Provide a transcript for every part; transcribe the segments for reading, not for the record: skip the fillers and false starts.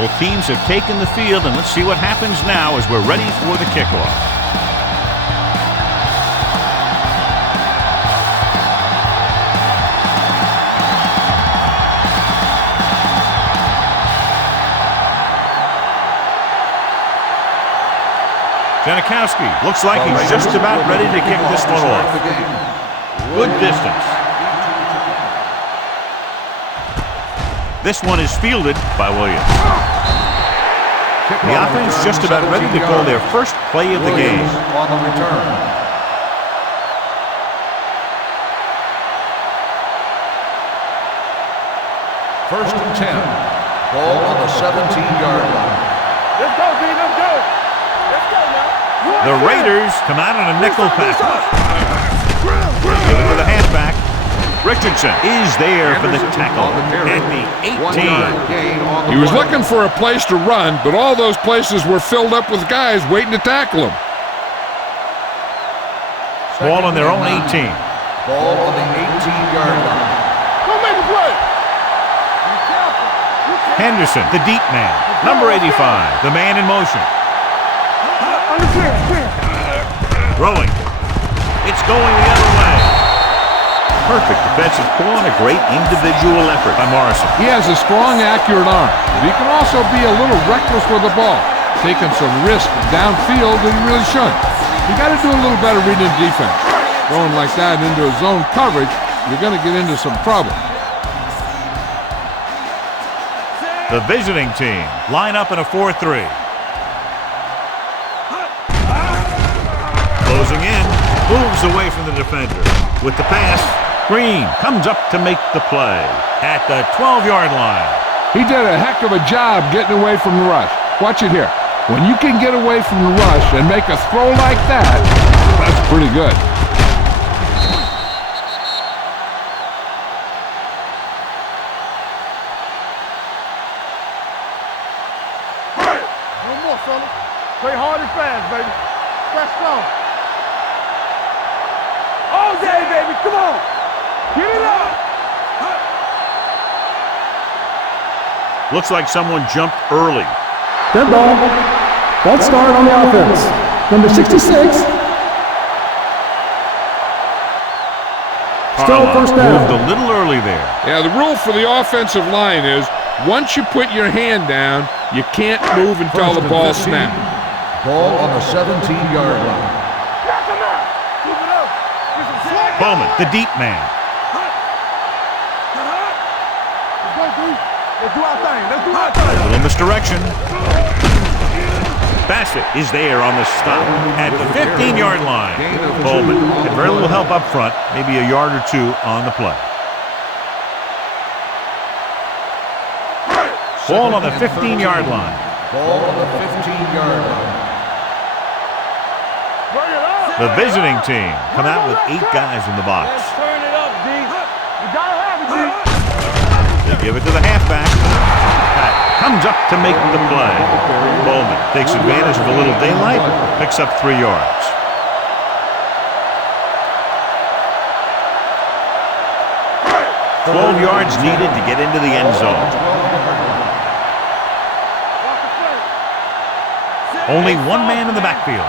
Both teams have taken the field, and let's see what happens now as we're ready for the kickoff. Janikowski looks like he's just about ready to kick this one off. Good distance. This one is fielded by Williams. The offense just about ready to call their first play of the game. On the return. First and 10. Ball on the 17-yard line. Let's go, D. Let's go. Let's go now. The Raiders come out on a nickel package. Give it to the halfback. Richardson is there for the tackle at the 18. He was looking for a place to run, but all those places were filled up with guys waiting to tackle him. Ball on their own 18. Ball on the 18-yard line. Go make a play. Henderson, the deep man. Number 85, the man in motion. Throwing. It's going the other way. Perfect defensive call and a great individual effort by Morrison. He has a strong, accurate arm, but he can also be a little reckless with the ball, taking some risk downfield that he really shouldn't. You got to do a little better reading defense. Throwing like that into a zone coverage, you're going to get into some trouble. The visiting team line up in a 4-3. Closing in, moves away from the defender. With the pass, Green comes up to make the play at the 12-yard line. He did a heck of a job getting away from the rush. Watch it here. When you can get away from the rush and make a throw like that, that's pretty good. No more, fella. Play hard and fast, baby. That's strong. All day, baby. Come on. Get it up. Looks like someone jumped early. Dead ball. Ball start on the offense. Number 66. Still first down. Moved a little early there. Yeah, the rule for the offensive line is once you put your hand down, you can't move until the ball snaps. Ball on the 17-yard line. Knock him out. Keep it up. Get some slack. Bowman, the deep man. Let's go, D. Let's do our thing. Let's do our thing. A little misdirection. Bassett is there on the stop at the 15-yard line. Bowman had very little help up front, maybe a yard or two on the play. Ball on the 15-yard line. Ball on the 15-yard line. Bring it up. The visiting team come out with 8 guys in the box. Let's turn it up, D. You gotta have it, D. They give it to the halfback. Pat comes up to make the play. Bowman takes advantage of a little daylight, picks up 3 yards. $12 yards needed to get into the end zone. Only one man in the backfield.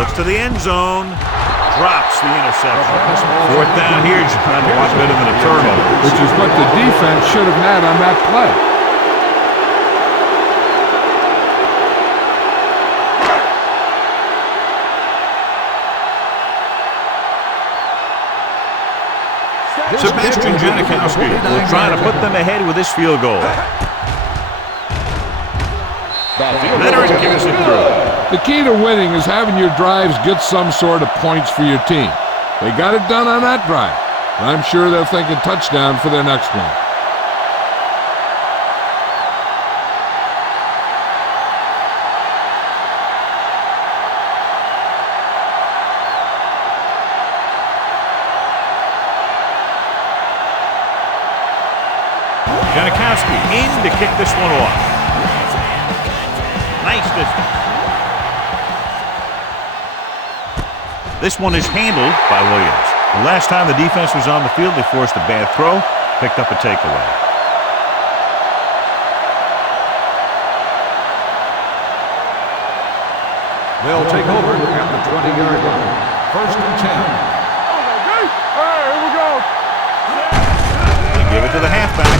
Looks to the end zone. Drops the interception. 4th down here, John. A lot better than a turnover. Which is what the defense should have had on that play. Sebastian Janikowski will try to put them ahead with this field goal. Veteran kicks it through. The key to winning is having your drives get some sort of points for your team. They got it done on that drive. And I'm sure they're thinking touchdown for their next one. Janikowski in to kick this one off. Nice distance. This one is handled by Williams. The last time the defense was on the field, they forced a bad throw, picked up a takeaway. They'll take over at the 20-yard line. First and 10. Hey, here we go. They give it to the halfback.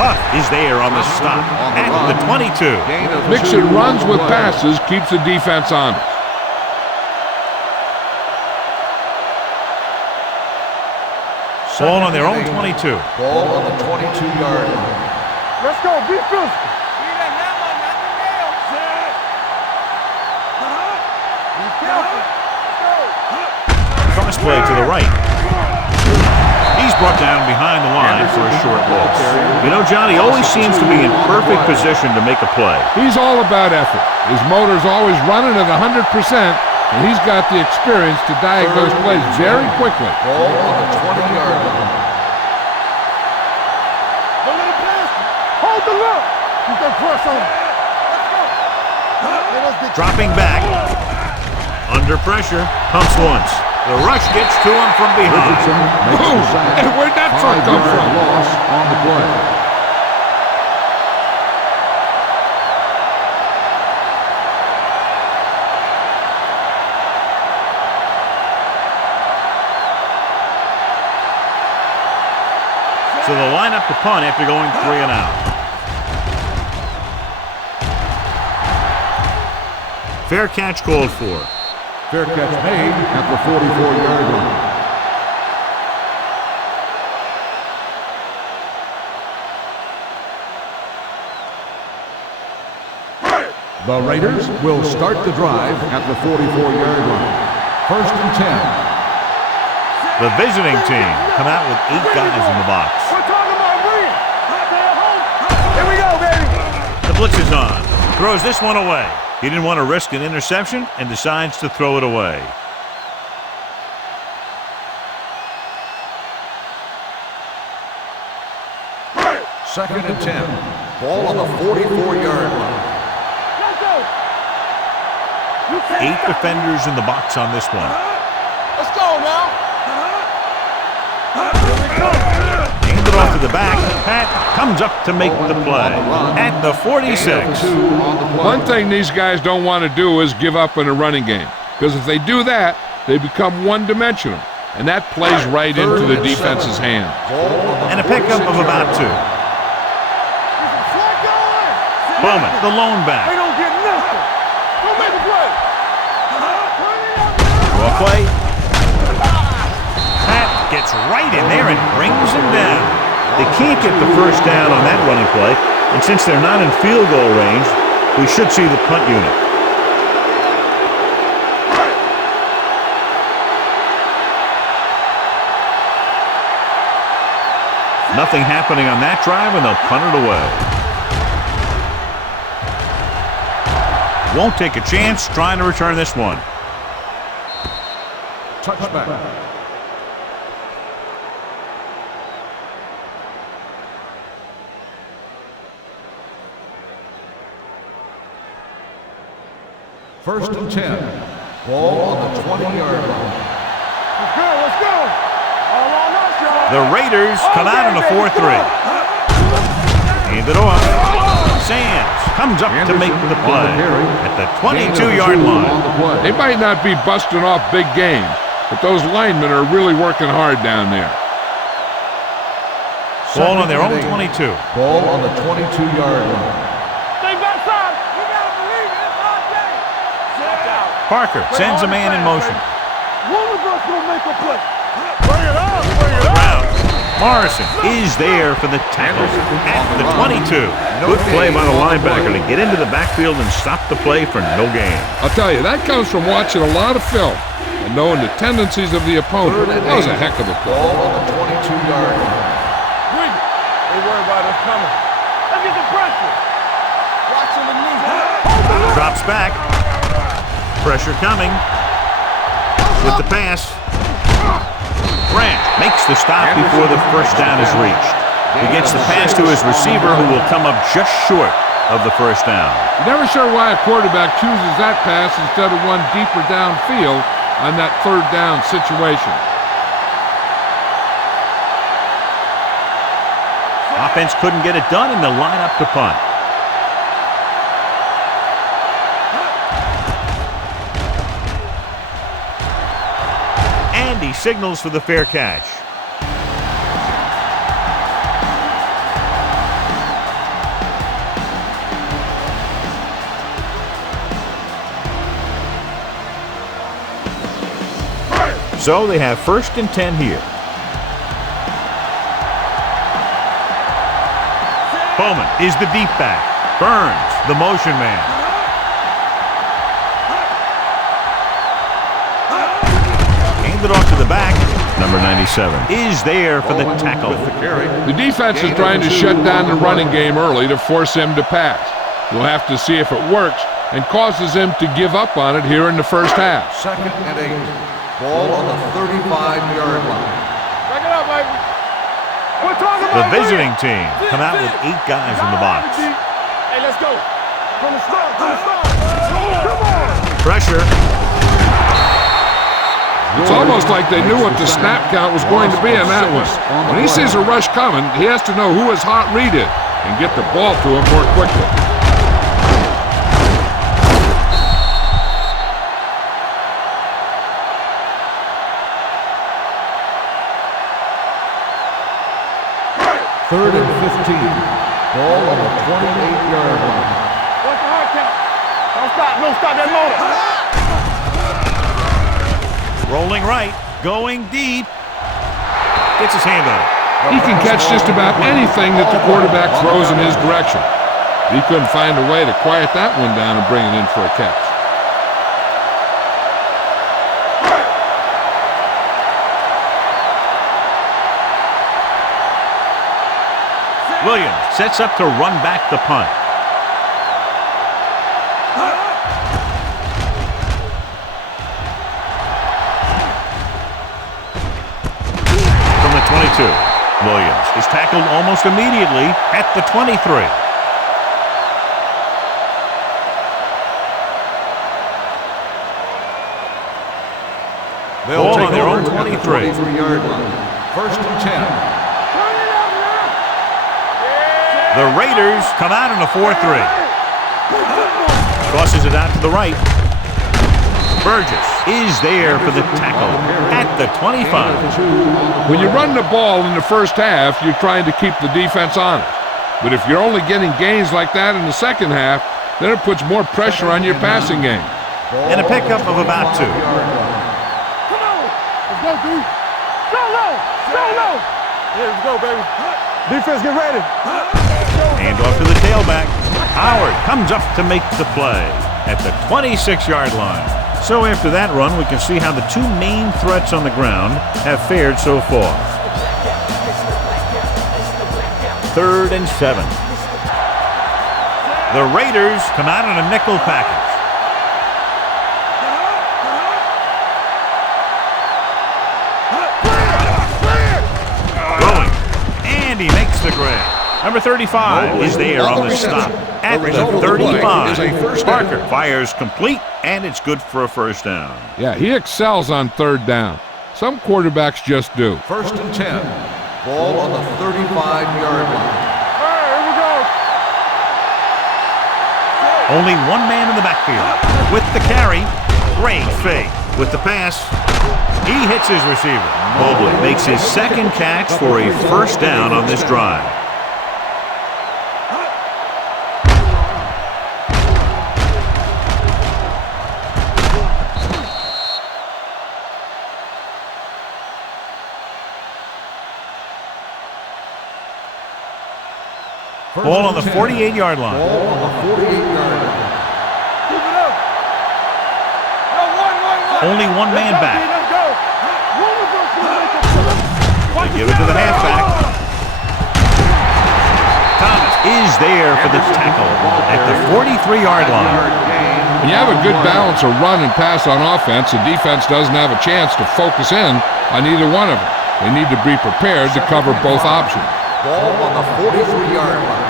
Huff is there on the stop at the 22. Mixing runs with passes keeps the defense honest. Ball on their own 22. Ball on the 22-yard line. Let's go. Be physical. Cross play to the right. He's brought down behind the line for a short loss. You know, John, he always seems to be in perfect position to make a play. He's all about effort. His motor's always running at 100%, and he's got the experience to diagnose plays very quickly. Ball on the 20-yard line. Hold the look. Keep that press on. Dropping back. Under pressure. Pumps once. The rush gets to him from behind. Boom! And where'd that truck come from? Loss on the play. So they'll line up to punt after going 3 and out. Fair catch called for. Fair catch made at the 44-yard line. The Raiders will start the drive at the 44-yard line. First and 10. The visiting team come out with 8 guys in the box. We're talking about bring it. Here we go, baby. The blitz is on. Throws this one away. He didn't want to risk an interception and decides to throw it away. Second and 10. Ball on the 44-yard line. Let's go. 8 defenders in the box on this one. Let's go now. Hand it off to the back. Pat comes up to make the play at the 46. One thing these guys don't want to do is give up in a running game, because if they do that, they become one-dimensional, and that plays right into the defense's hand. And a pickup of about 2. Bowman, the lone They back. don't get nothing. Go make a play. Draw play. Pat gets right in there and brings him down. They can't get the first down on that running play, and since they're not in field goal range, we should see the punt unit. Nothing happening on that drive, and they'll punt it away. Won't take a chance trying to return this one. Touchback. First and 10. Ball on the 20-yard line. Let's go. Let's go. All on us, y'all. The Raiders come out in a 4-3. Hand it off. Sands comes up to make the play at the 22-yard line. They might not be busting off big games, but those linemen are really working hard down there. Ball on their own 22. Ball on the 22-yard line. Stay backside. We gotta believe it. It's our day. Parker sends a man in motion. One of us will make a play. Bring it up. Bring it up. Round. Morrison is there for the tackle at the 22. Good play by the linebacker to get into the backfield and stop the play for no gain. I'll tell you, that comes from watching a lot of film and knowing the tendencies of the opponent. That was a heck of a play. Ball on the 22-yard line. Bring it. They worry about us coming. Look at the pressure. Watching the knee. Drops back. Pressure coming. With the pass. Branch makes the stop before the first down is reached. He gets the pass to his receiver, who will come up just short of the first down. You're never sure why a quarterback chooses that pass instead of one deeper downfield on that third down situation. Offense couldn't get it done, and they'll line up to punt. And he signals for the fair catch. So they have 1st and 10 here. Bowman is the deep back. Burns, the motion man. Handed off to the back. Number 97 is there for the tackle. The defense is trying to shut down the running game early to force him to pass. We'll have to see if it works and causes him to give up on it here in the first half. 2nd and 8. Ball on the 35-yard line. Back it up, baby. We're talking The about visiting team come out with 8 guys in the box. Hey, let's go. From the start, from the start. Come on. Pressure. It's almost like they knew what the snap count was going to be on that one. When he sees a rush coming, he has to know who his hot read is and get the ball to him more quickly. Third and 15. Ball on the 28-yard line. What's the hard count? Don't stop. Don't stop that motor. Rolling right. Going deep. Gets his hand on it. He can catch just about anything that the quarterback throws in his direction. He couldn't find a way to quiet that one down and bring it in for a catch. Williams sets up to run back the punt. From the 22, Williams is tackled almost immediately at the 23. They'll take on their over own at the 23-yard line. 1st and 10. The Raiders come out in a 4-3. Tosses it out to the right. Burgess is there for the tackle at the 25. When you run the ball in the first half, you're trying to keep the defense honest. But if you're only getting gains like that in the second half, then it puts more pressure on your passing game. And a pickup of about 2. Come on. Let's go, dude. Go low. Go low. Yeah, let's go, baby. Defense, get ready. Hand off to the tailback. Howard comes up to make the play at the 26-yard line. So after that run, we can see how the 2 main threats on the ground have fared so far. 3rd and 7. The Raiders come out in a nickel package. Throwing, and he makes the grab. Number 35 is there on the stop at the 35. Parker fires complete, and it's good for a first down. Yeah, he excels on 3rd down. Some quarterbacks just do. 1st and 10. Ball on the 35-yard line. Here we go. Only one man in the backfield. With the carry, great fake. With the pass, he hits his receiver. Mobley makes his 2nd catch for a first down on this drive. Ball on the 48-yard line. Ball on the 48-yard line. Keep it up. No, one. Only one man back. Let's go. They give it to the halfback. Thomas is there for the tackle at the 43-yard line. When you have a good balance of run and pass on offense, the defense doesn't have a chance to focus in on either one of them. They need to be prepared to cover both options. Ball on the 43-yard line.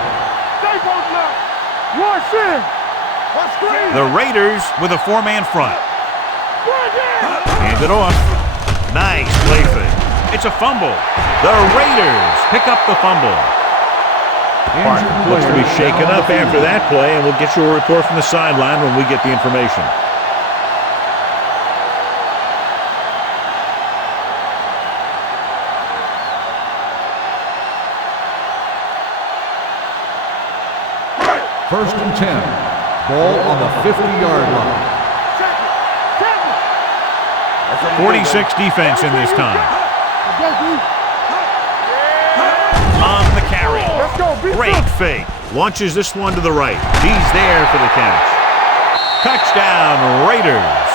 Stay both now. Rush in. The Raiders with a 4-man front. Hand it off. Nice play fake. It's a fumble. The Raiders pick up the fumble. Parker looks to be shaken up after that play, and we'll get you a report from the sideline when we get the information. First and 10. Ball on the 50-yard line. 46 defense in this time. On the carry. Great fake. Launches this one to the right. He's there for the catch. Touchdown, Raiders.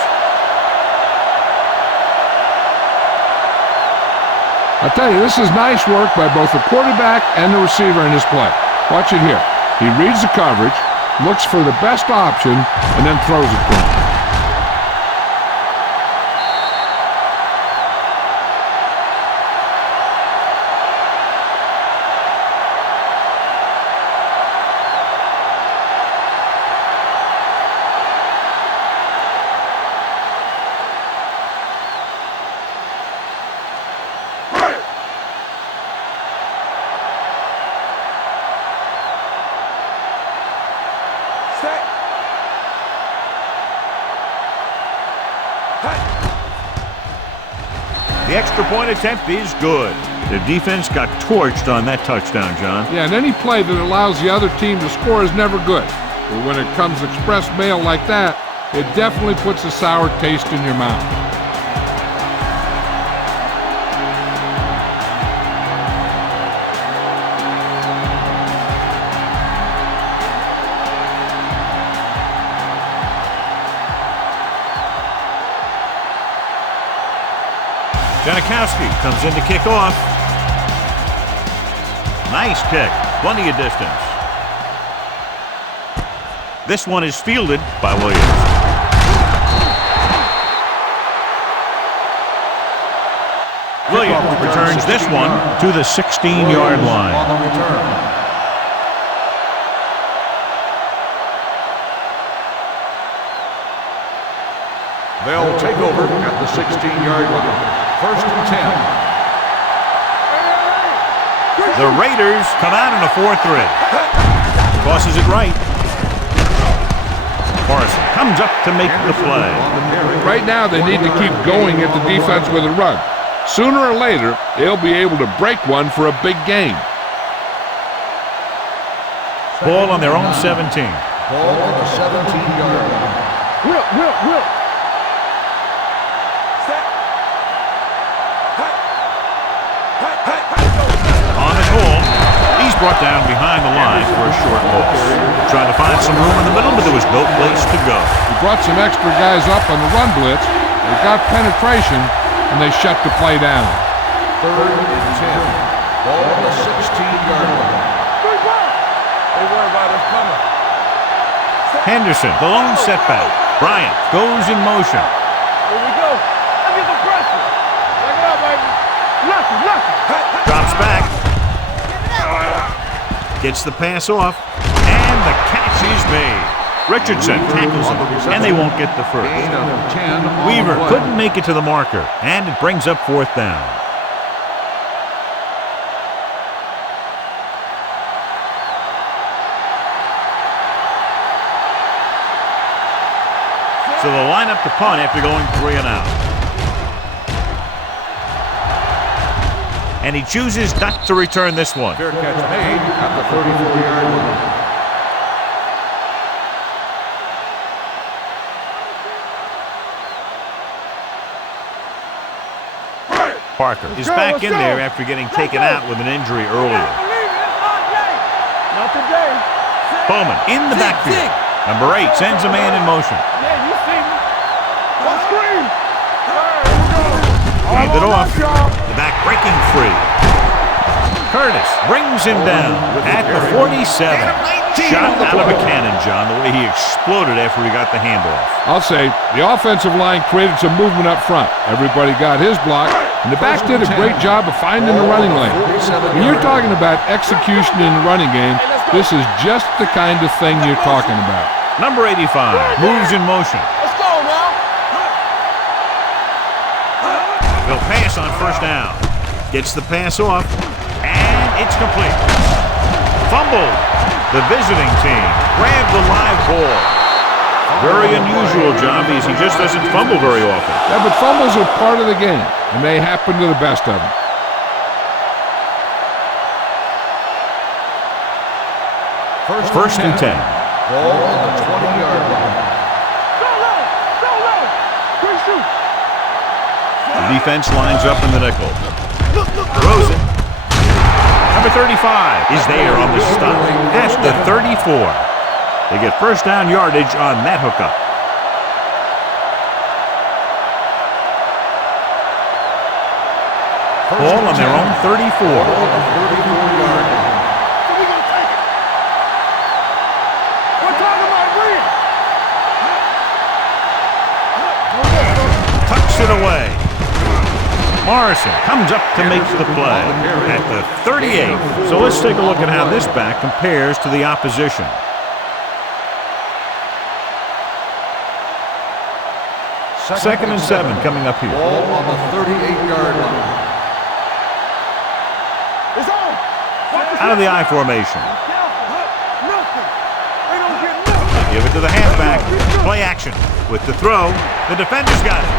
I tell you, this is nice work by both the quarterback and the receiver in this play. Watch it here. He reads the coverage, looks for the best option, and then throws it to him. The extra point attempt is good. The defense got torched on that touchdown, John. Yeah, and any play that allows the other team to score is never good. But when it comes express mail like that, it definitely puts a sour taste in your mouth. Janikowski comes in to kick off. Nice kick. Plenty of distance. This one is fielded by Williams. Williams returns this one to the 16-yard line. On the return. They'll take over at the 16-yard line. First and 10. The Raiders come out in a 4-3. Tosses it right. Morrison comes up to make the play. Right now, they need to keep going at the defense with a run. Sooner or later, they'll be able to break one for a big game. Ball on their own 17. Ball on the 17-yard line. Will. On the call, he's brought down behind the line for a short loss. Trying to find some room in the middle, but there was no place to go. He brought some extra guys up on the run blitz. They got penetration, and they shut the play down. Third and 10. Ball on the 16-yard line. They worry about us coming. Henderson, the lone setback. Bryant goes in motion. Here we go. Look at the pressure. Check it out, baby. Lucky. Drops back. Gets the pass off. And the catch is made. Richardson tackles him, and they won't get the first. Gain of 10 on Weaver the play. couldn't make it to the marker, and it brings up fourth down. So they'll line up to punt after going 3 and out. And he chooses not to return this one. Fair catch made at the 34-yard line. Parker is back in there after getting taken out with an injury earlier. Not today. Bowman in the backfield. Number 8 sends a man in motion. Yeah, you see me. Don't scream. Hand it off. The back breaking free. Curtis brings him down at the 47. Shot out of a cannon, John, the way he exploded after he got the handoff. I'll say the offensive line created some movement up front. Everybody got his block, and the backs did a great job of finding the running lane. When you're talking about execution in the running game, this is just the kind of thing you're talking about. Number 85 moves in motion. Let's go now. They'll pass on first down. Gets the pass off, and it's complete. Fumbled. The visiting team grabbed the live ball. Very unusual, John, because he just doesn't fumble very often. Yeah, but fumbles are part of the game, and they happen to the best of them. First and 10. Ball on the 20-yard line. Go low! Go low! Quick shoot! The defense lines up in the nickel. Throws it. Number 35 is there on the stop. That's the 34. They get first down yardage on that hookup. Ball on their own 34. Ball on the 34-yard line. So we gonna take it. We're talking about real. Tucks it away. Morrison comes up to make the play at the 38. So let's take a look at how this back compares to the opposition. Second and 7 coming up here. Ball on the 38-yard line. It's on. Out of the I formation. Nothing. They don't get nothing. Give it to the halfback. Play action. With the throw, the defender's got it.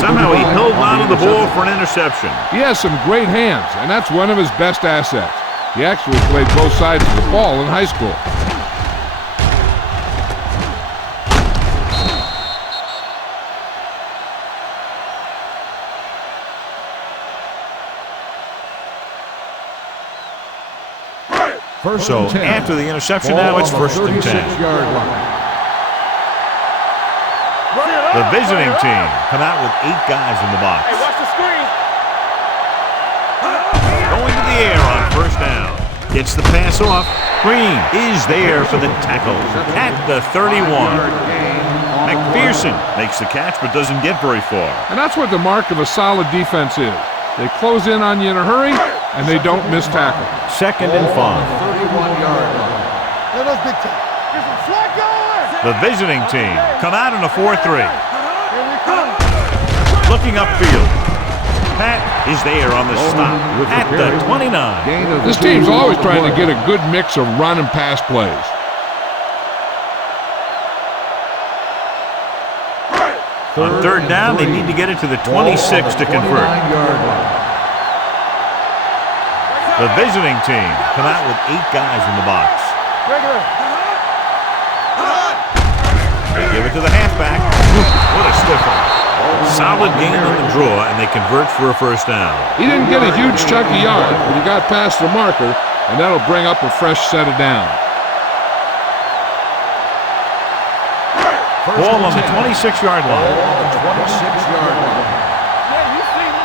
Somehow he held on to the ball for an interception. He has some great hands, and that's one of his best assets. He actually played both sides of the ball in high school. So after the interception, now it's first and 10. The visiting team come out with 8 guys in the box. Hey, watch the screen. Going to the air on first down. Gets the pass off. Green is there for the tackle at the 31. McPherson makes the catch but doesn't get very far. And that's what the mark of a solid defense is. They close in on you in a hurry, and they don't miss tackle. Second and 5. 31-yard line. Let us big time. Get some slack going. The visiting team come out in a 4-3. Here we come. Looking upfield. Pat is there on the stop at the 29. This team's always trying to get a good mix of run and pass plays. On third down, they need to get it to the 26 to convert. The visiting team come out with 8 guys in the box. They give it to the halfback. What a stiff one. Solid gain on the draw, and they convert for a first down. He didn't get a huge chunk of yards, but he got past the marker, and that'll bring up a fresh set of downs. Ball on the 26-yard line. Ball on the 26-yard line. Yeah, you see me.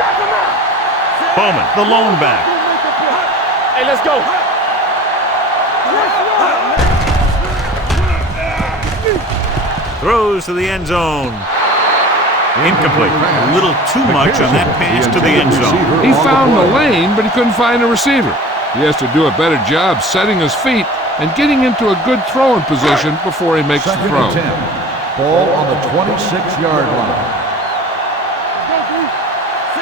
Knock him out. Bowman, the lone back. Hey, let's go. Throws to the end zone. Incomplete. A little too much on that pass to the end zone. He found the lane, but he couldn't find a receiver. He has to do a better job setting his feet and getting into a good throwing position before he makes the throw. Ball on the 26-yard line.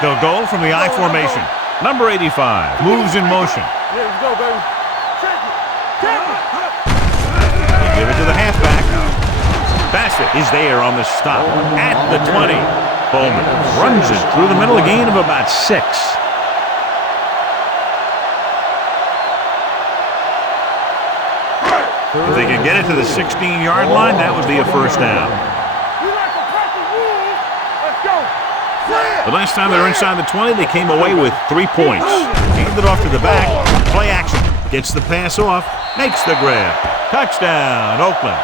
They'll go from the I formation. Number 85 moves in motion. Yeah, let's go, baby. Check it. Check it. They give it to the halfback. Bassett is there on the stop at the 20. Bowman runs it through the middle, a gain of about 6. If they can get it to the 16-yard line, that would be a first down. We like to crack the rules. Let's go. The last time they were inside the 20, they came away with 3 points. Hand it off to the back. Play action. Gets the pass off. Makes the grab. Touchdown, Oakland.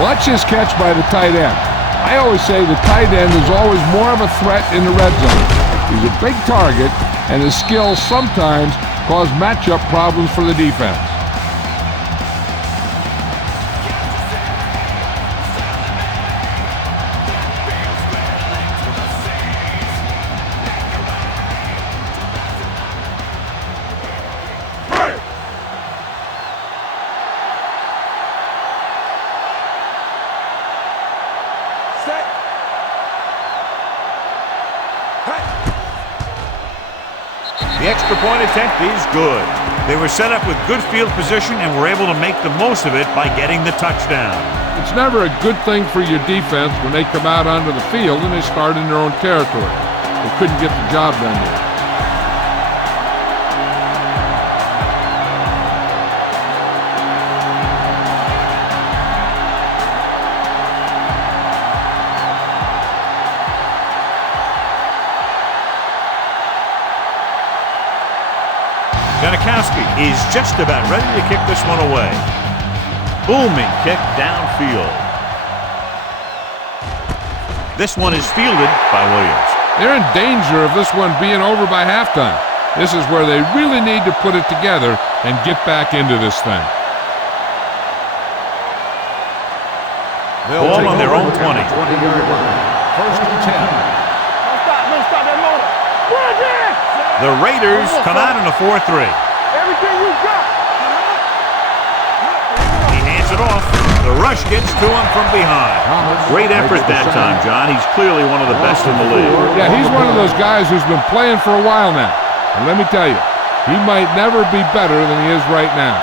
Watch his catch by the tight end. I always say the tight end is always more of a threat in the red zone. He's a big target, and his skills sometimes cause matchup problems for the defense. The extra point attempt is good. They were set up with good field position and were able to make the most of it by getting the touchdown. It's never a good thing for your defense when they come out onto the field and they start in their own territory. They couldn't get the job done there. is just about ready to kick this one away. Booming kick downfield. This one is fielded by Williams. They're in danger of this one being over by halftime. This is where they really need to put it together and get back into this thing. Ball on their own 20. 20-yard line. First and 10. Don't stop that motor. Run there. The Raiders come out in a 4-3. Everything you got. He hands it off. The rush gets to him from behind. Great effort that time, John. He's clearly one of the best in the league. Yeah, he's one of those guys who's been playing for a while now. And let me tell you, he might never be better than he is right now.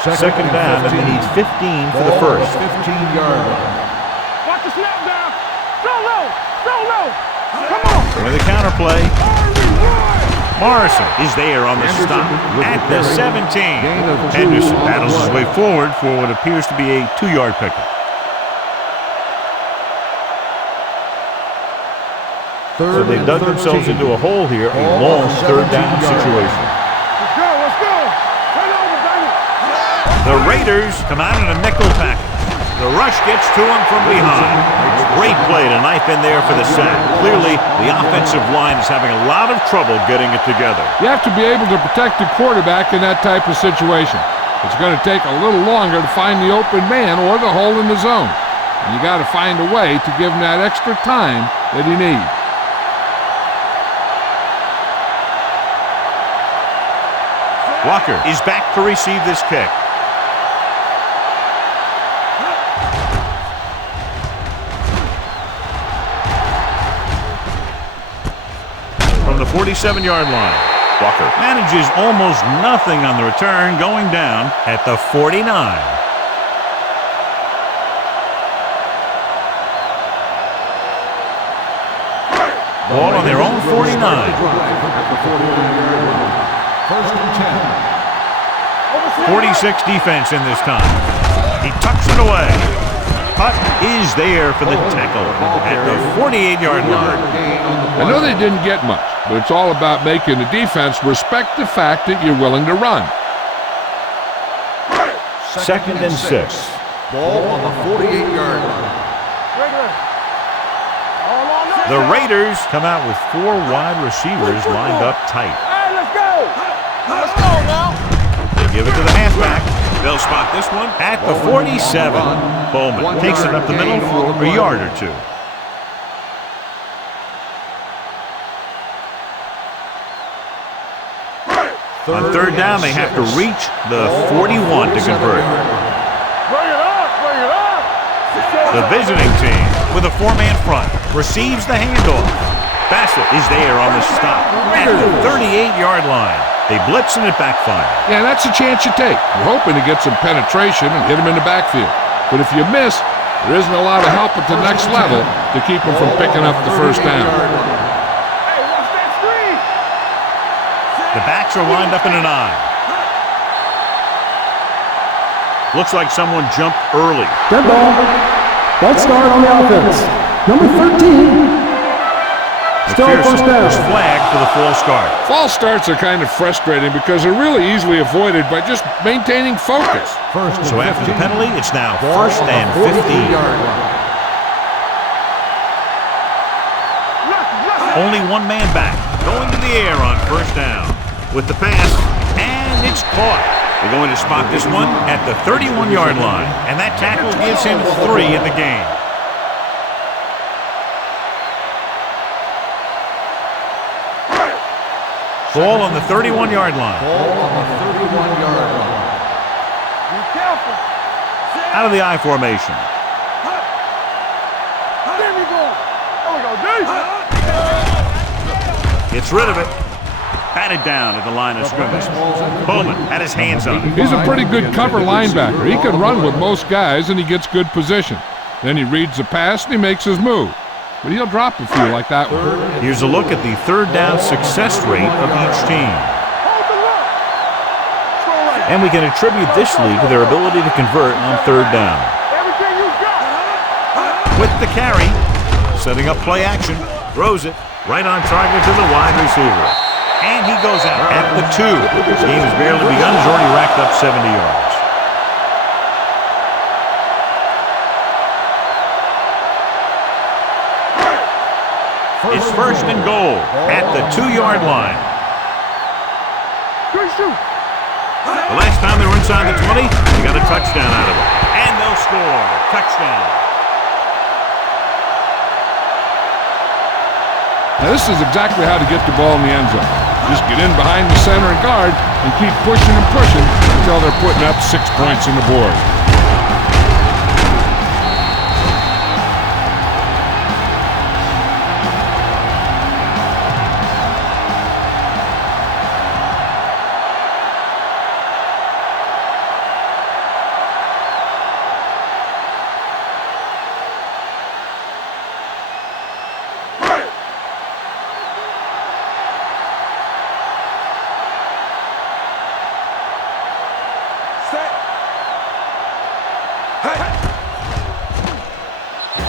Second down, and they need 15 for the first. 15-yard line. Watch the snap down. Go low. Go low. Come on. With a counterplay. Morrison is there on the stop at the 17. Henderson battles his way forward for what appears to be a 2-yard pickup. So they dug themselves into a hole here, a long third down situation. Let's go. Let's go. Turn over, baby. The Raiders come out in a nickel package. The rush gets to him from behind. Great play to knife in there for the sack. Clearly, the offensive line is having a lot of trouble getting it together. You have to be able to protect the quarterback in that type of situation. It's going to take a little longer to find the open man or the hole in the zone. And you got to find a way to give him that extra time that he needs. Walker is back to receive this kick. From the 47-yard line, Walker manages almost nothing on the return, going down at the 49. Ball on their own 49. First and 10. 46 defense in this time. He tucks it away. Cut is there for the tackle at the 48-yard line. I know they didn't get much, but it's all about making the defense respect the fact that you're willing to run. Second and 6. Ball on the 48-yard line. The Raiders come out with 4 wide receivers lined up tight. Hey, let's go. Let's go now. They give it to the halfback. They'll spot this one at the 47. Bowman takes it up the middle for a yard or two. On third down, they have to reach the 41 to convert. Bring it up. Bring it up. The visiting team with a 4-man front receives the handoff. Bassett is there on the stop at the 38-yard line. They blitz and it backfires. Yeah, that's a chance you take. You're hoping to get some penetration and hit him in the backfield. But if you miss, there isn't a lot of help at the next level to keep him from picking up the first down. Hey, watch that screen. The backs are lined up in an eye. Looks like someone jumped early. Dead ball. Let's start on the offense. Number 13. Still first down. is flagged for the false start. False starts are kind of frustrating because they're really easily avoided by just maintaining focus. So after the penalty, it's now first and 15. Only one man back, going to the air on first down. With the pass, and it's caught. They're going to spot this one at the 31-yard line, and that tackle gives him 3 in the game. Ball on the 31-yard line. Be careful. Out of the I formation. There we go. There we go, D. Gets rid of it. Batted down at the line of scrimmage. Bowman had his hands on it. He's a pretty good cover linebacker. He can run with most guys, and he gets good position. Then he reads the pass, and he makes his move. But he'll drop a few like that one. Here's a look at the third down success rate of each team. And we can attribute this lead to their ability to convert on third down. Everything you got. With the carry, setting up play action, throws it right on target to the wide receiver. And he goes out at the 2. This game has barely begun. He's already racked up 70 yards. It's first and goal at the 2-yard line. Good shoot. The last time they were inside the 20, they got a touchdown out of it. And they'll score. Touchdown. Now this is exactly how to get the ball in the end zone. Just get in behind the center and guard and keep pushing and pushing until they're putting up 6 points on the board.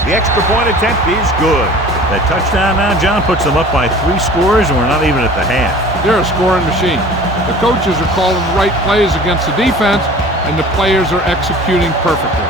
The extra point attempt is good. That touchdown now, John, puts them up by 3 scores, and we're not even at the half. They're a scoring machine. The coaches are calling the right plays against the defense, and the players are executing perfectly.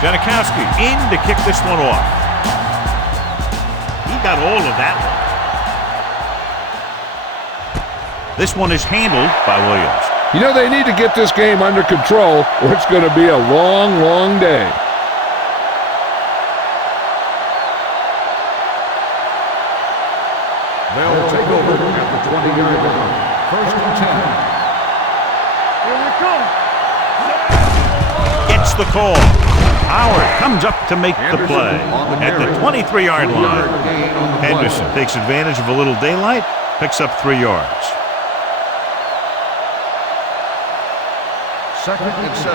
Janikowski in to kick this one off. He got all of that one. This one is handled by Williams. You know, they need to get this game under control, or it's going to be a long, long day. They'll take over at the 20-yard line. First and 10. Here we come. Gets the call. Howard comes up to make the play at the 23-yard line. Henderson takes advantage of a little daylight, picks up 3 yards. Second and 7.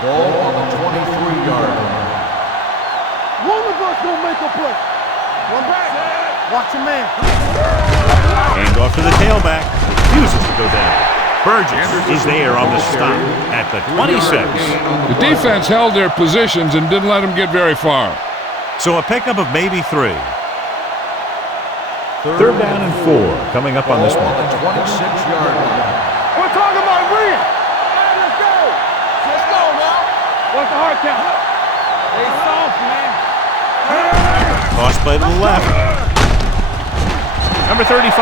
Ball on the 23-yard line. One of us gonna make a play. One back. Watch your man. Hand off to the tailback. Refuses to go down. Burgess is there on the stop at the 26. The defense held their positions and didn't let them get very far. So a pickup of maybe 3. Third down and 4 coming up on this one. On the 26-yard line. We're talking about win. Let's go. Let's go now. What's the hard count? They soft, man. Toss play to the left. Number 35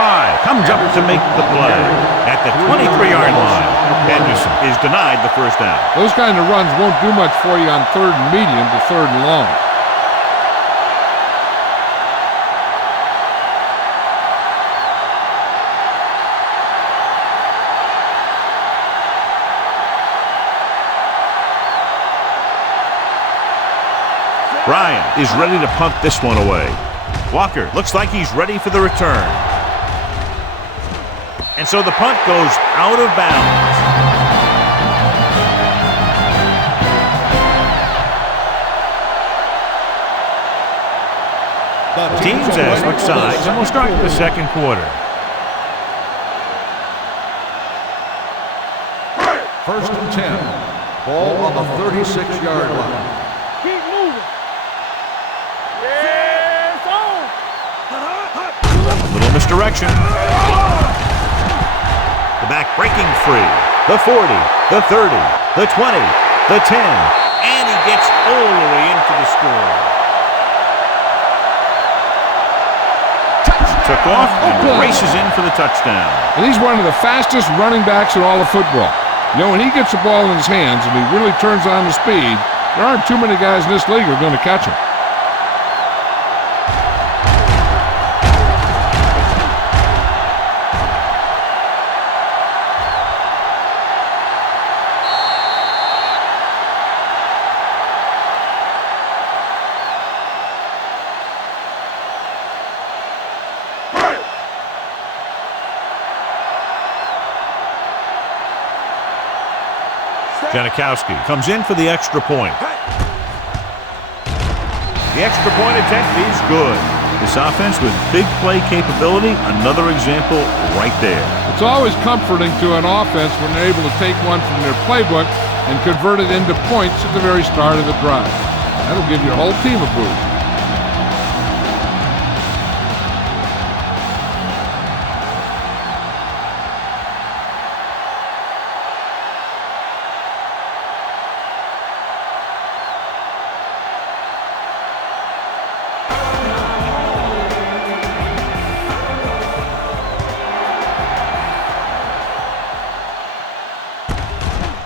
comes up to make the play at the 23-yard line. Henderson is denied the first down. Those kind of runs won't do much for you on 3rd and medium to 3rd and long. Ryan is ready to punt this one away. Walker looks like he's ready for the return. And so the punt goes out of bounds. The teams as switch sides, and we'll start the second quarter. First and 10. Ball on the 36-yard line. Keep moving. Yeah, it's on. Little misdirection. The back breaking free. The 40, the 30, the 20, the 10. And he gets all the way into the score. Took off and races in for the touchdown. And he's one of the fastest running backs in all of football. You know, when he gets the ball in his hands and he really turns on the speed, there aren't too many guys in this league who are going to catch him. Janikowski comes in for the extra point. The extra point attempt is good. This offense with big play capability, another example right there. It's always comforting to an offense when they're able to take one from their playbook and convert it into points at the very start of the drive. That'll give your whole team a boost.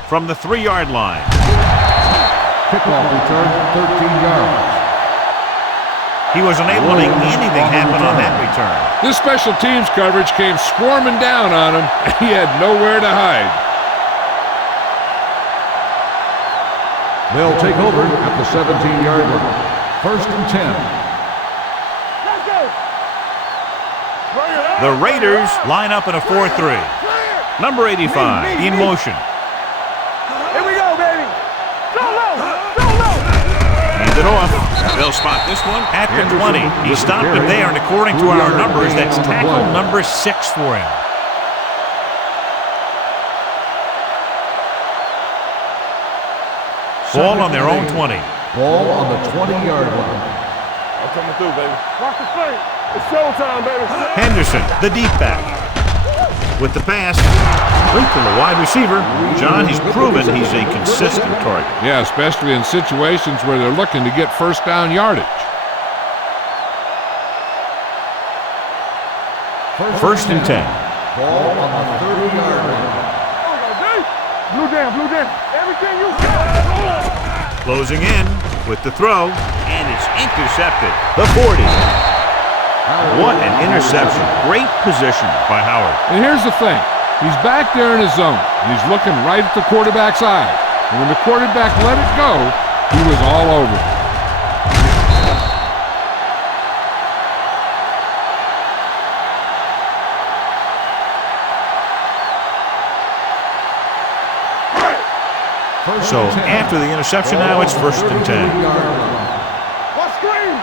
From the 3-yard line. Kickoff return, 13 yards. He was unable to make anything happen on that return. This special teams coverage came swarming down on him, and he had nowhere to hide. They'll take over at the 17-yard line. 1st and 10. The Raiders line up in a 4-3. Number 85 in motion. It off. They'll spot this one at the 20. He stopped it there, and according to our numbers, that's tackle number 6 for him. Ball on their own 20. Ball on the 20-yard line. I'm coming through, baby. Watch the flank. It's showtime, baby. Henderson, the deep back. With the pass, complete to the wide receiver. John, he's proven he's a consistent target. Yeah, especially in situations where they're looking to get first down yardage. 1st and 10. Ball on the 30-yard line. Blue down. Everything you got. Closing in with the throw, and it's intercepted. The 40. What an interception. Great position by Howard. And here's the thing. He's back there in his zone. He's looking right at the quarterback's eye. And when the quarterback let it go, he was all over it. So after the interception now, it's 1st and 10. Watch screen.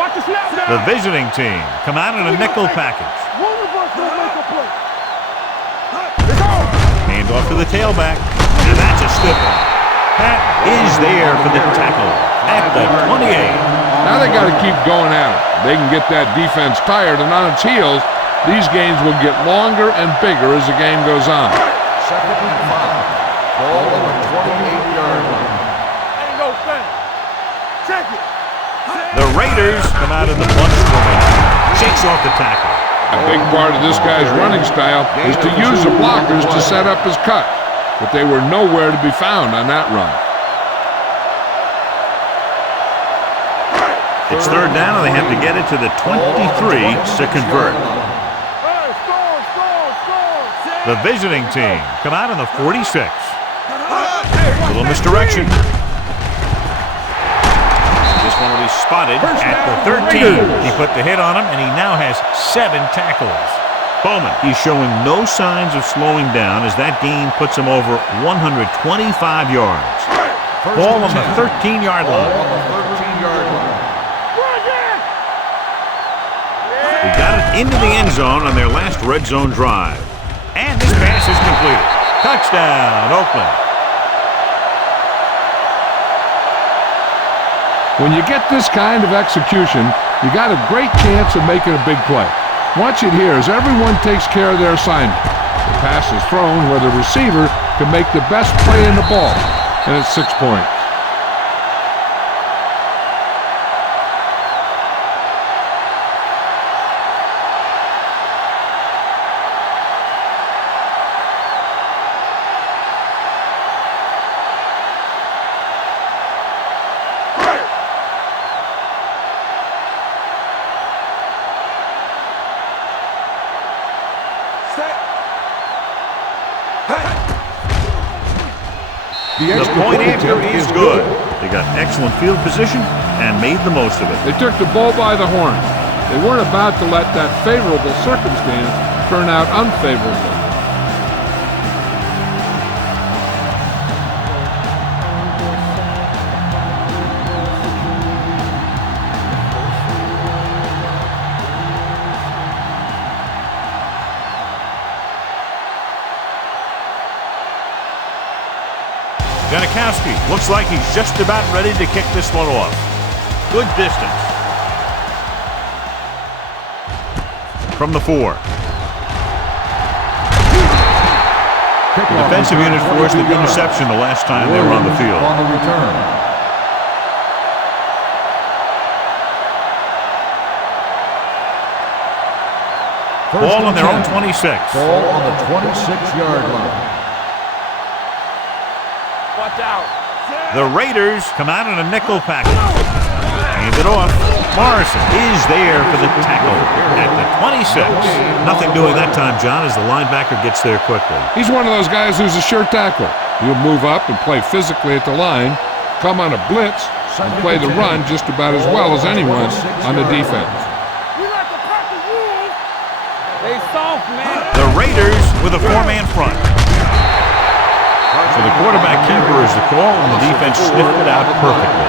Watch the snap down. The visiting team come out in a nickel package. One of us will make a play. Hand off to the tailback. And that's a stiff one. Pat is there for the tackle at the 28. Now they got to keep going at it. They can get that defense tired and on its heels. These games will get longer and bigger as the game goes on. 2nd and 5. Ball on the 28-yard line. Ain't no thing. Check it. The Raiders come out in the bunch formation. Shakes off the tackle. A big part of this guy's running style is to use the blockers to set up his cut. But they were nowhere to be found on that run. It's 3rd down, and they have to get it to the 23 to convert. Hey, score. The visiting team come out in the 46. A little misdirection. This one will be spotted at the 13. He put the hit on him, and he now has 7 tackles. Bowman, he's showing no signs of slowing down as that gain puts him over 125 yards. Ball on the 13-yard line. They got it into the end zone on their last red zone drive. And this pass is completed. Touchdown, Oakland. When you get this kind of execution, you got a great chance of making a big play. Watch it here as everyone takes care of their assignment. The pass is thrown where the receiver can make the best play in the ball, and it's 6 points. The point after is good. They got excellent field position and made the most of it. They took the bull by the horn. They weren't about to let that favorable circumstance turn out unfavorably. Janikowski looks like he's just about ready to kick this one off. Good distance. From the 4. The defensive unit forced an interception the last time they were on the field. On the return. Ball on their own 26. Ball on the 26-yard line. Watch out. The Raiders come out in a nickel package. Hand it off. Morrison is there for the tackle at the 26. Nothing doing that time, John, as the linebacker gets there quickly. He's one of those guys who's a sure tackler. He'll move up and play physically at the line, come on a blitz, and play the run just about as well as anyone on the defense. We like to practice rules. They soft, man. The Raiders with a 4-man front. So the quarterback keeper is the call, and the defense sniffed it out perfectly.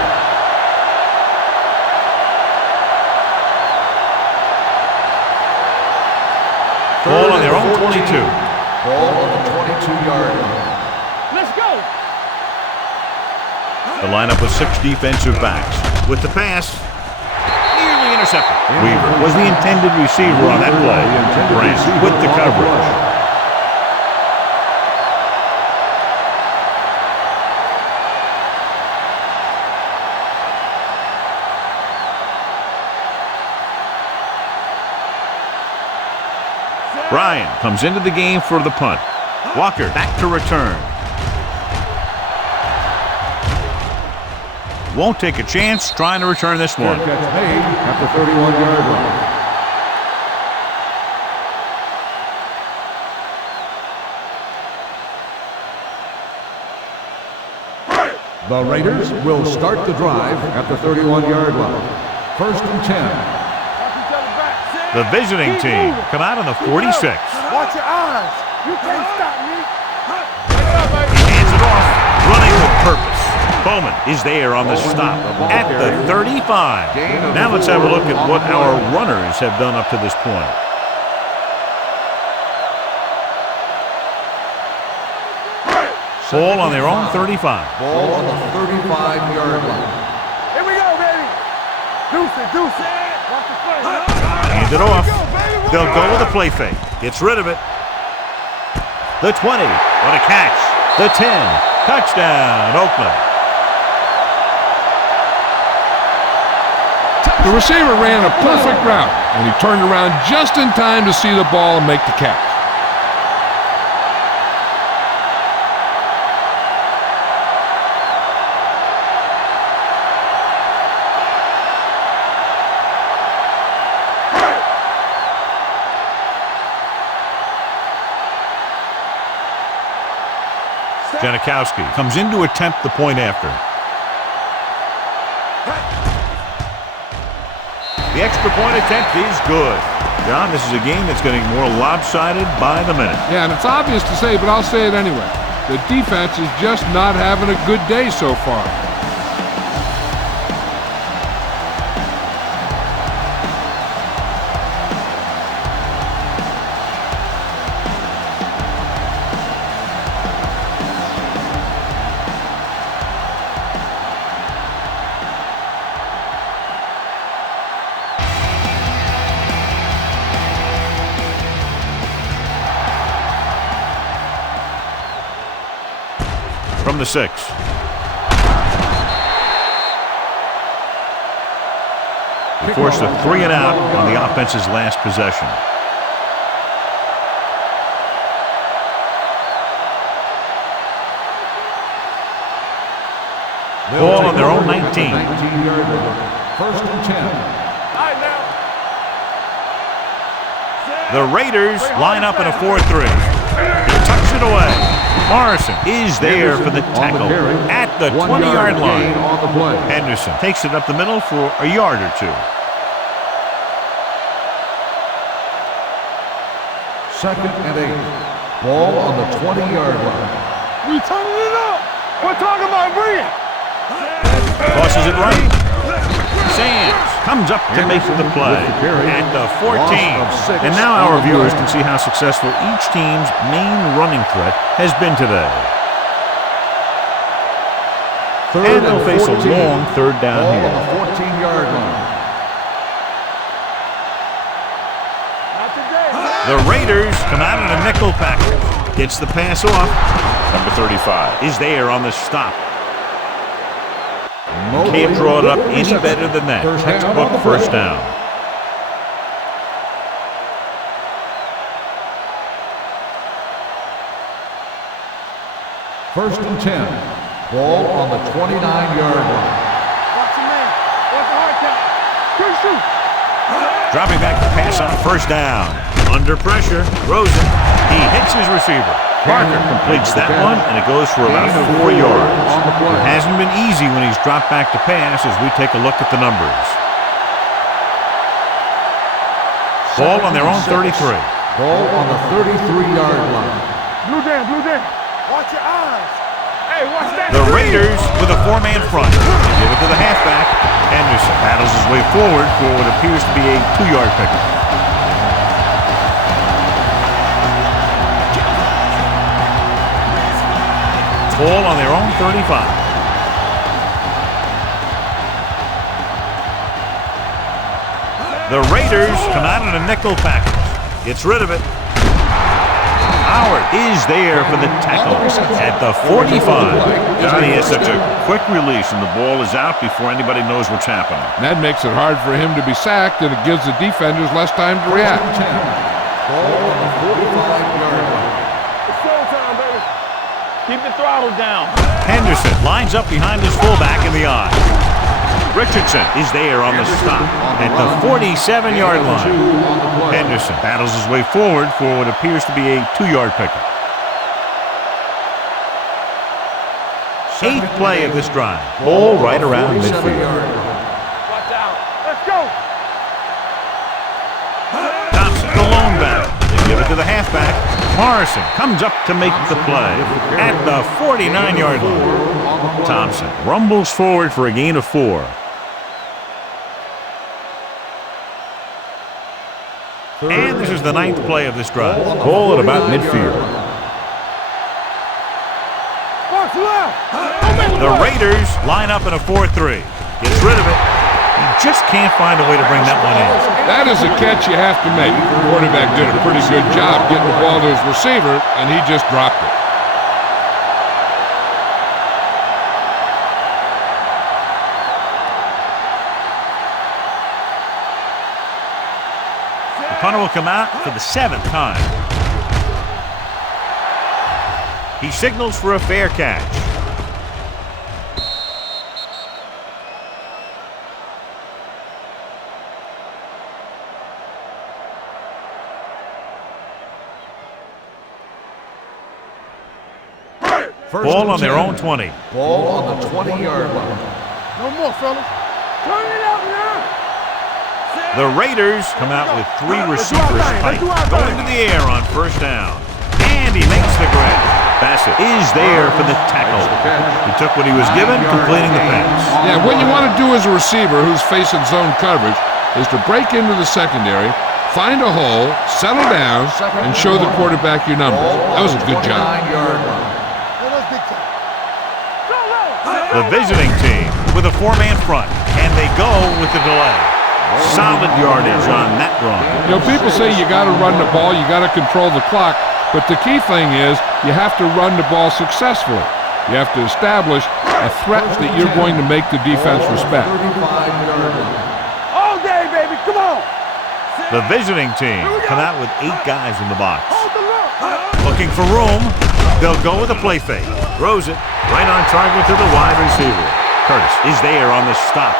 Ball on their own 22. Ball on the 22-yard line. Let's go. The lineup with 6 defensive backs. With the pass, nearly intercepted. Weaver was the intended receiver on that play. Grant with the coverage. Bryan comes into the game for the punt. Walker back to return. Won't take a chance trying to return this one. Catch made at the 31-yard line. The Raiders will start the drive at the 31-yard line. 1st and 10. The visiting team come out on the 46. Watch your eyes. You can't stop me. He hands it off, running with purpose. Bowman is there on the stop at the 35. Now let's have a look at what our runners have done up to this point. Ball on their own 35. Ball on the 35-yard line. Here we go, baby. Deuce it, deuce it. Watch the play. Hand it off. They'll go with a play fake. Gets rid of it. The 20. What a catch. The 10. Touchdown, Oakland. The receiver ran a perfect route, and he turned around just in time to see the ball and make the catch. Janikowski comes in to attempt the point after. The extra point attempt is good. John, this is a game that's getting more lopsided by the minute. Yeah, and it's obvious to say, but I'll say it anyway. The defense is just not having a good day so far. From the 6. He forced a 3 and out on the offense's last possession. Ball on their own 19. 19-yard line. 1st and 10. All right, now. The Raiders line up in a 4-3. He tucks it away. Morrison is there for the tackle at the 20-yard line. Henderson takes it up the middle for a yard or 2. 2nd and 8. Ball on the 20-yard line. We turning it up. We're talking about bringing. Tosses it right. Sands comes up to make the play at the 14. And now our viewers can see how successful each team's main running threat has been today. Third And they'll and face 14. a long third down Ball here. on the 14-yard line. The Raiders come out in a nickel package. Gets the pass off. Number 35 is there on the stop. Can't draw it up any better than that. Textbook first down. First and 10. Ball on the 29-yard line. Watch your man. Watch the hard count. Good shoot. Dropping back to pass on first down. Under pressure, Rosen. He hits his receiver. Parker completes that one, and it goes for about 4 yards. It hasn't been easy when he's dropped back to pass as we take a look at the numbers. Ball on their own 33. Ball on the 33-yard line. Blue Dan, blue Dan. Watch your eyes. Hey, watch that. The Raiders with a 4-man front. They give it to the halfback. Henderson battles his way forward for what appears to be a 2-yard pickup. Ball on their own 35. The Raiders come out in a nickel package. Gets rid of it. Howard is there for the tackle at the 45. Johnny has such a quick release and the ball is out before anybody knows what's happening. That makes it hard for him to be sacked, and it gives the defenders less time to react. Ball on the 45-yard line. It's showtime, baby. Keep the throttle down. Henderson lines up behind his fullback in the eye. Richardson is there on the stop at the 47-yard line. Henderson battles his way forward for what appears to be a 2-yard pickup. 8th play of this drive. Ball right around midfield. Watch out. Let's go. Thompson, the lone back. They give it to the halfback. Morrison comes up to make the play at the 49-yard line. Thompson rumbles forward for a gain of 4. And this is the 9th play of this drive. Ball at about midfield. Watch left. The Raiders line up in a 4-3. Gets rid of it. He just can't find a way to bring that one in. That is a catch you have to make. The quarterback did a pretty good job getting the ball to his receiver, and he just dropped it. The punter will come out for the 7th time. He signals for a fair catch. Ball on their own 20. Ball on the 20-yard line. No more, fellas. Turn it out now. The Raiders come out with 3 receivers tight, going to the air on first down. And he makes the grab. Bassett is there for the tackle. He took what he was given, completing the pass. Yeah, what you want to do as a receiver who's facing zone coverage is to break into the secondary, find a hole, settle down, and show the quarterback your numbers. That was a good job. The visiting team with a 4-man front, and they go with the delay. Solid yardage on that run. You know, people say you got to run the ball, you got to control the clock, but the key thing is you have to run the ball successfully. You have to establish a threat that you're going to make the defense respect. All day, baby. Come on. The visiting team come out with 8 guys in the box. Hold the look. Looking for room, they'll go with a play fake. Throws it right on target to the wide receiver. Curtis is there on the stop.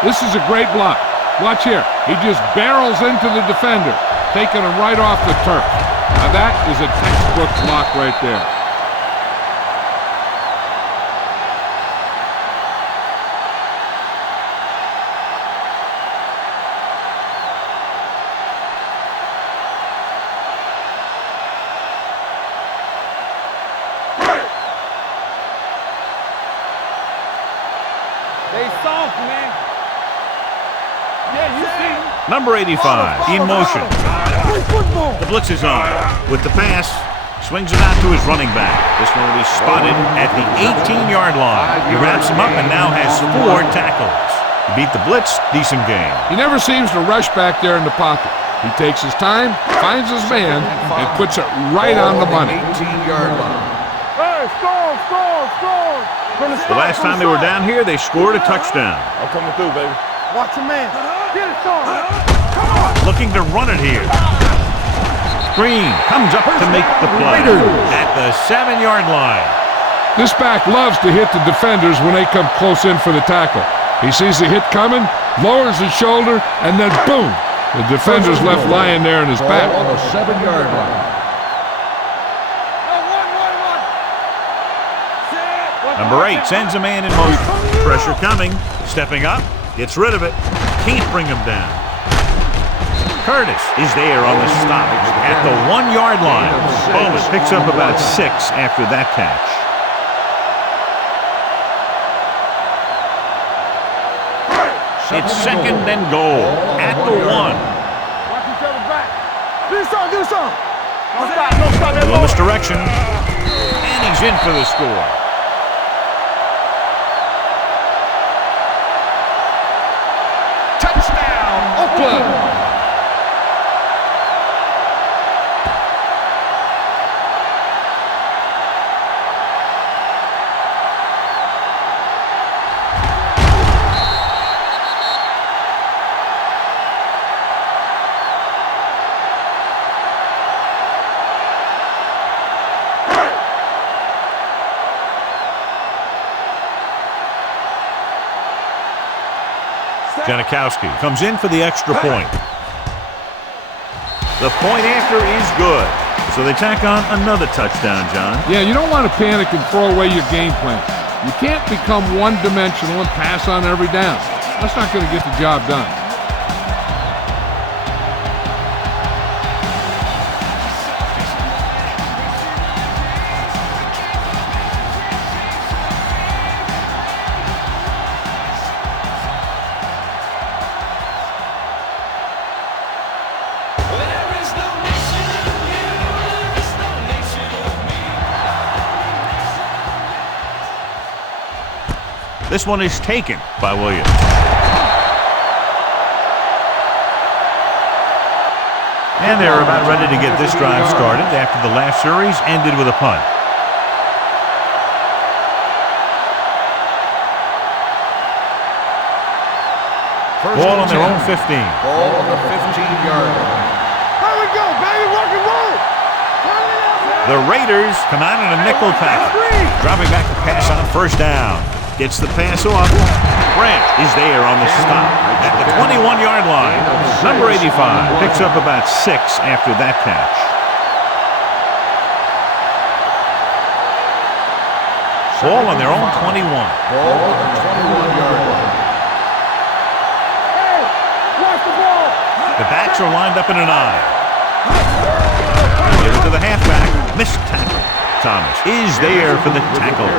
This is a great block. Watch here. He just barrels into the defender, taking him right off the turf. Now that is a textbook block right there. They soft, man. Yeah, you see. Number 85 in motion. Play football. The blitz is on. With the pass, Swings it out to his running back. This one will be spotted at the 18-yard line. He wraps him up and now has 4 tackles. He beat the blitz. Decent game. He never seems to rush back there in the pocket. He takes his time, finds his man, and puts it right on the money. 18-yard line. Hey, score. The last time they were down here, they scored a touchdown. I'm coming through, baby. Watch your man. Get it, Sean. Come on. Looking to run it here. Green comes up to make the play at the 7-yard line. This back loves to hit the defenders when they come close in for the tackle. He sees the hit coming, lowers his shoulder, and then boom! The defender's left lying there in his back. On the 7-yard line. Number 8 sends a man in motion. Pressure coming. Stepping up. Gets rid of it. Can't bring him down. Curtis is there on the stop at the 1-yard line. Bowman picks up about 6 after that catch. It's 2nd and goal at the 1. Watch each other back. Do something. Don't stop. A little misdirection. And he's in for the score. Touchdown, Oakland! Janikowski comes in for the extra point. The point after is good. So they tack on another touchdown, John. Yeah, you don't want to panic and throw away your game plan. You can't become one-dimensional and pass on every down. That's not going to get the job done. This one is taken by Williams. And they're about ready to get this drive started after the last series ended with a punt. Ball on their own 15. Ball on the 15-yard line. Here we go, baby. Rock and roll. The Raiders come out in a nickel package. Dropping back to pass on 1st down. Gets the pass off. Branch is there on the stop at the 21-yard line. Number 85 picks up about 6 after that catch. Ball on their own 21. Ball on the 21-yard line. Hey, watch the ball. The backs are lined up in an eye. Give it to the halfback. Missed tackle. Thomas is there for the tackle.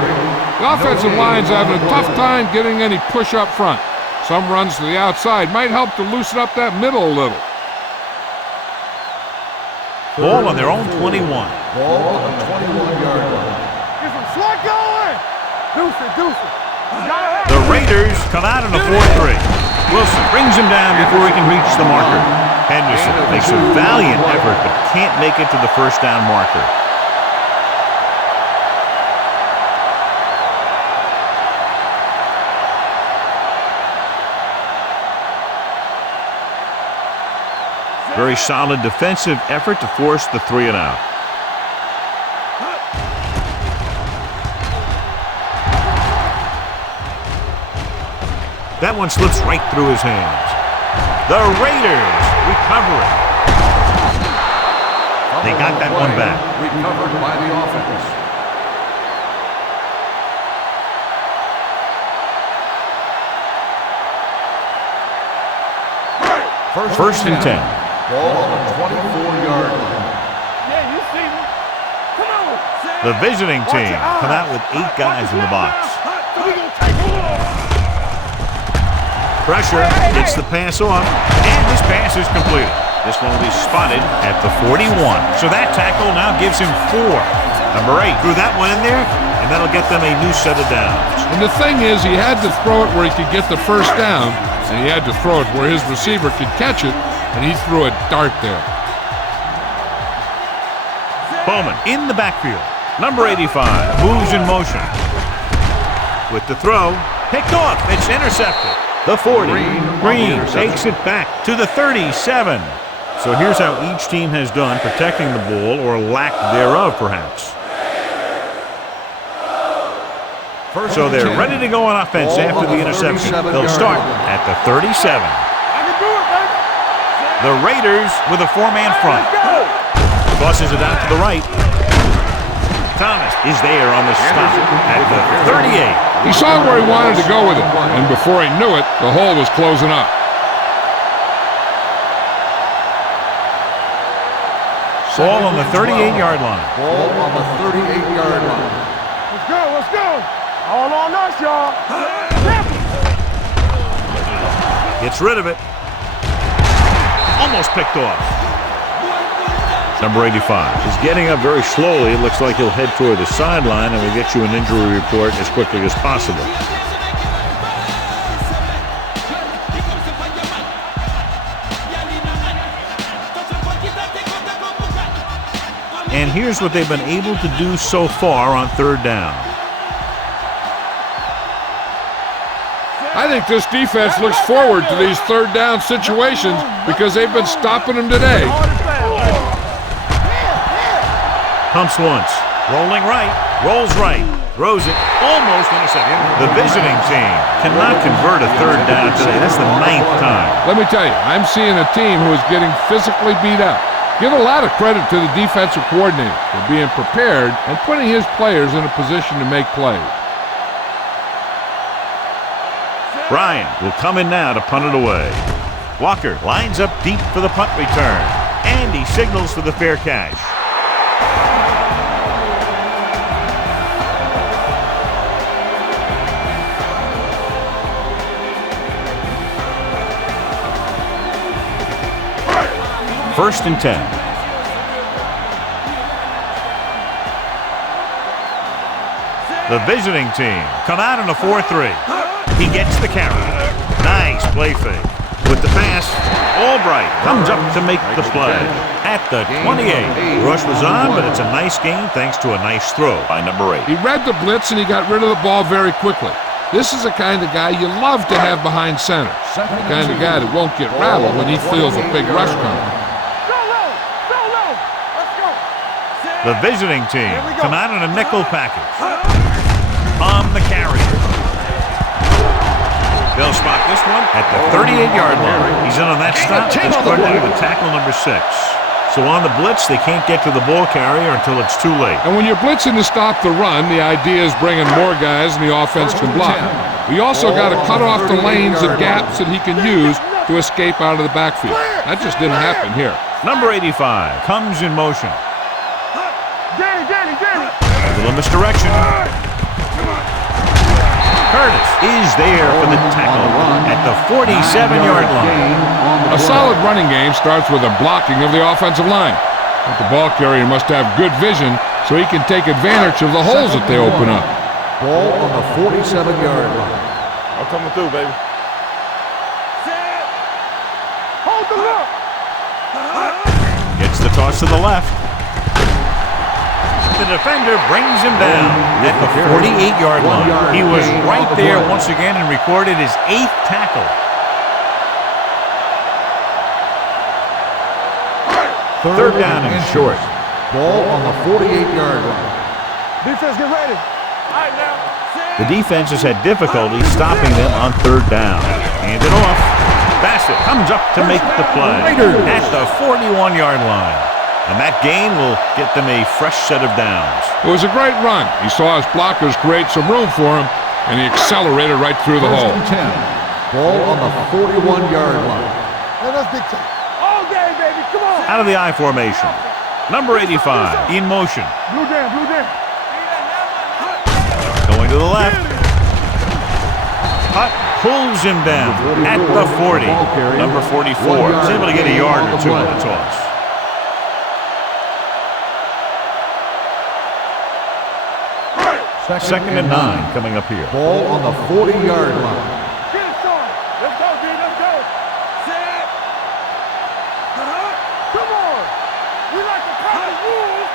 The offensive line's having a tough time getting any push up front. Some runs to the outside might help to loosen up that middle a little. Ball on their own 21. Ball on the 21-yard line. Get some slack going. Deuce it. The Raiders come out in a 4-3. Wilson brings him down before he can reach the marker. Henderson makes a valiant effort but can't make it to the 1st down marker. Very solid defensive effort to force the 3 and out. That one slips right through his hands. The Raiders recover it. They got that one back. Recovered by the offense. First and 10. Ball on the 24-yard line. Yeah, you see me. Come on. The visiting team come out with 8 guys in the box. Pressure gets the pass off, and this pass is completed. This one will be spotted at the 41. So that tackle now gives him 4. Number 8 threw that one in there, and that'll get them a new set of downs. And the thing is, he had to throw it where he could get the first down, and he had to throw it where his receiver could catch it, and he threw a dart there. Bowman in the backfield. Number 85 moves in motion. With the throw, picked off. It's intercepted. The 40. Green takes it back to the 37. So here's how each team has done protecting the ball, or lack thereof, perhaps. So they're ready to go on offense after the interception. They'll start at the 37. The Raiders with a 4-man front. Tosses it out to the right. Thomas is there on the stop at the 38. He saw where he wanted to go with it, and before he knew it, the hole was closing up. Ball on the 38-yard line. Ball on the 38-yard line. Let's go, let's go. All on us, y'all. Gets rid of it. Almost picked off. Number 85 is getting up very slowly. It looks like he'll head toward the sideline, and we'll get you an injury report as quickly as possible. And here's what they've been able to do so far on third down. I think this defense looks forward to these third down situations because they've been stopping them today. Pumps once, rolling right, rolls right, throws it, almost intercepted. The visiting team cannot convert a third down today. That's the 9th time. Let me tell you, I'm seeing a team who is getting physically beat up. Give a lot of credit to the defensive coordinator for being prepared and putting his players in a position to make plays. Ryan will come in now to punt it away. Walker lines up deep for the punt return, and he signals for the fair catch. First and 10. The visiting team come out in a 4-3. He gets the carry. Nice play fake. With the pass, Albright comes up to make the play. At the 28. Rush was on, but it's a nice gain thanks to a nice throw by number 8. He read the blitz and he got rid of the ball very quickly. This is the kind of guy you love to have behind center. The kind of guy that won't get rattled when he feels a big rush coming. The visiting team come out in a nickel package. On the carry. They'll spot this one at the 38-yard line. He's in on that stop. It's credited with tackle number 6. So on the blitz, they can't get to the ball carrier until it's too late. And when you're blitzing to stop the run, the idea is bringing more guys and the offense can block. We also got to cut off the lanes and gaps that he can use to escape out of the backfield. That just didn't happen here. Number 85 comes in motion. Danny. A little misdirection. Curtis is there for the tackle at the 47-yard line. A solid running game starts with a blocking of the offensive line. But the ball carrier must have good vision so he can take advantage of the holes that they open up. Ball on the 47-yard line. I'm coming through, baby. Hold the look. Gets the toss to the left. The defender brings him down at the 48-yard line. He was right there once again and recorded his 8th tackle. Third down and short. Ball on the 48-yard line. Defense, get ready. All right, now. The defense has had difficulty stopping them on third down. Hand it off. Bassett comes up to make the play at the 41-yard line. And that gain will get them a fresh set of downs. It was a great run. He saw his blockers create some room for him, and he accelerated right through the hole. First and 10. Ball on the 41-yard line. That's big time. All day, baby. Come on. Out of the I formation. Number 85 in motion. Blue down. Going to the left. Cut, pulls him down at the 40. Number 44 is able to get a yard or two on the toss. Second and 9 coming up here. Ball on the 40-yard line. Get it started. Let's go, D. Let's go. Set. Come on. We like to play the rules.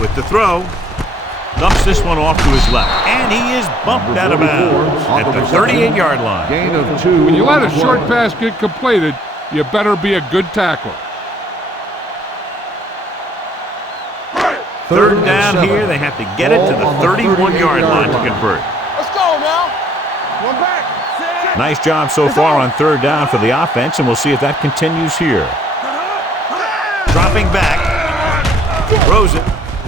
With the throw, dumps this one off to his left, and he is bumped out of bounds at the 38-yard line. Gain of 2. When you let a short pass get completed, you better be a good tackler. Third down here, they have to get it to the 31-yard line to convert. Let's go now. One back. Set. Nice job so far on third down for the offense, and we'll see if that continues here. Dropping back, throws it.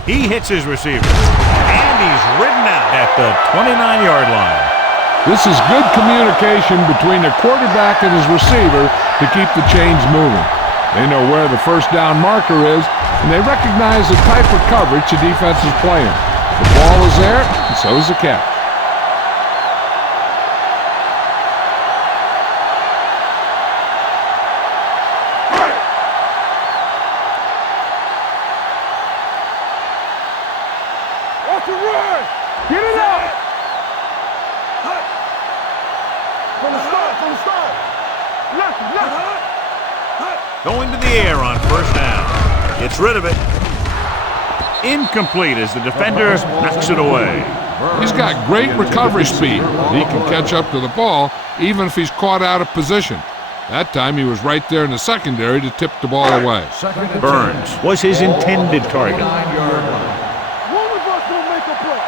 He hits his receiver, and he's ridden out at the 29-yard line. This is good communication between the quarterback and his receiver to keep the chains moving. They know where the first down marker is, and they recognize the type of coverage the defense is playing. The ball is there, and so is the catch. Off the run. Get it out. From the start. Left. Going to the air on first down. Gets rid of it. Incomplete as the defender knocks it away. He's got great recovery speed. He can catch up to the ball even if he's caught out of position. That time he was right there in the secondary to tip the ball away. Burns was his intended target. One of us will make a play.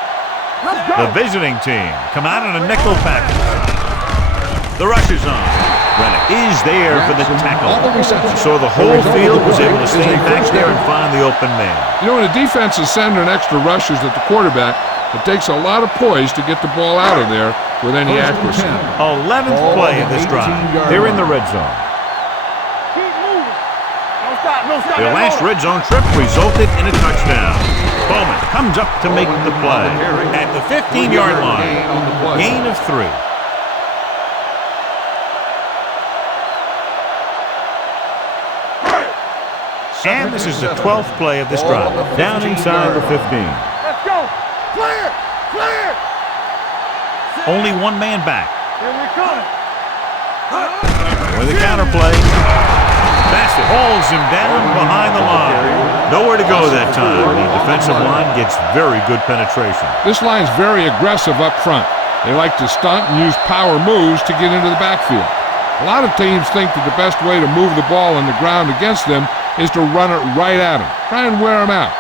Let's go. The visiting team come out in a nickel package. The rush is on. Rennick is there for the tackle. So the whole field was able to stay back there and find the open man. You know, when a defense is sending extra rushers at the quarterback, it takes a lot of poise to get the ball out of there with any accuracy. 11th play of this drive. They're in the red zone. Keep moving. Don't stop. Their last red zone trip resulted in a touchdown. Bowman comes up to make the play at the 15-yard line. Gain of 3. And this is the 12th play of this drive. Down inside the 15. Let's go. Clear. Only one man back. Here we come. With a counterplay. Bassett hauls him down behind the line. Nowhere to go that time. The defensive line gets very good penetration. This line's very aggressive up front. They like to stunt and use power moves to get into the backfield. A lot of teams think that the best way to move the ball on the ground against them is to run it right at them. Try and wear them out.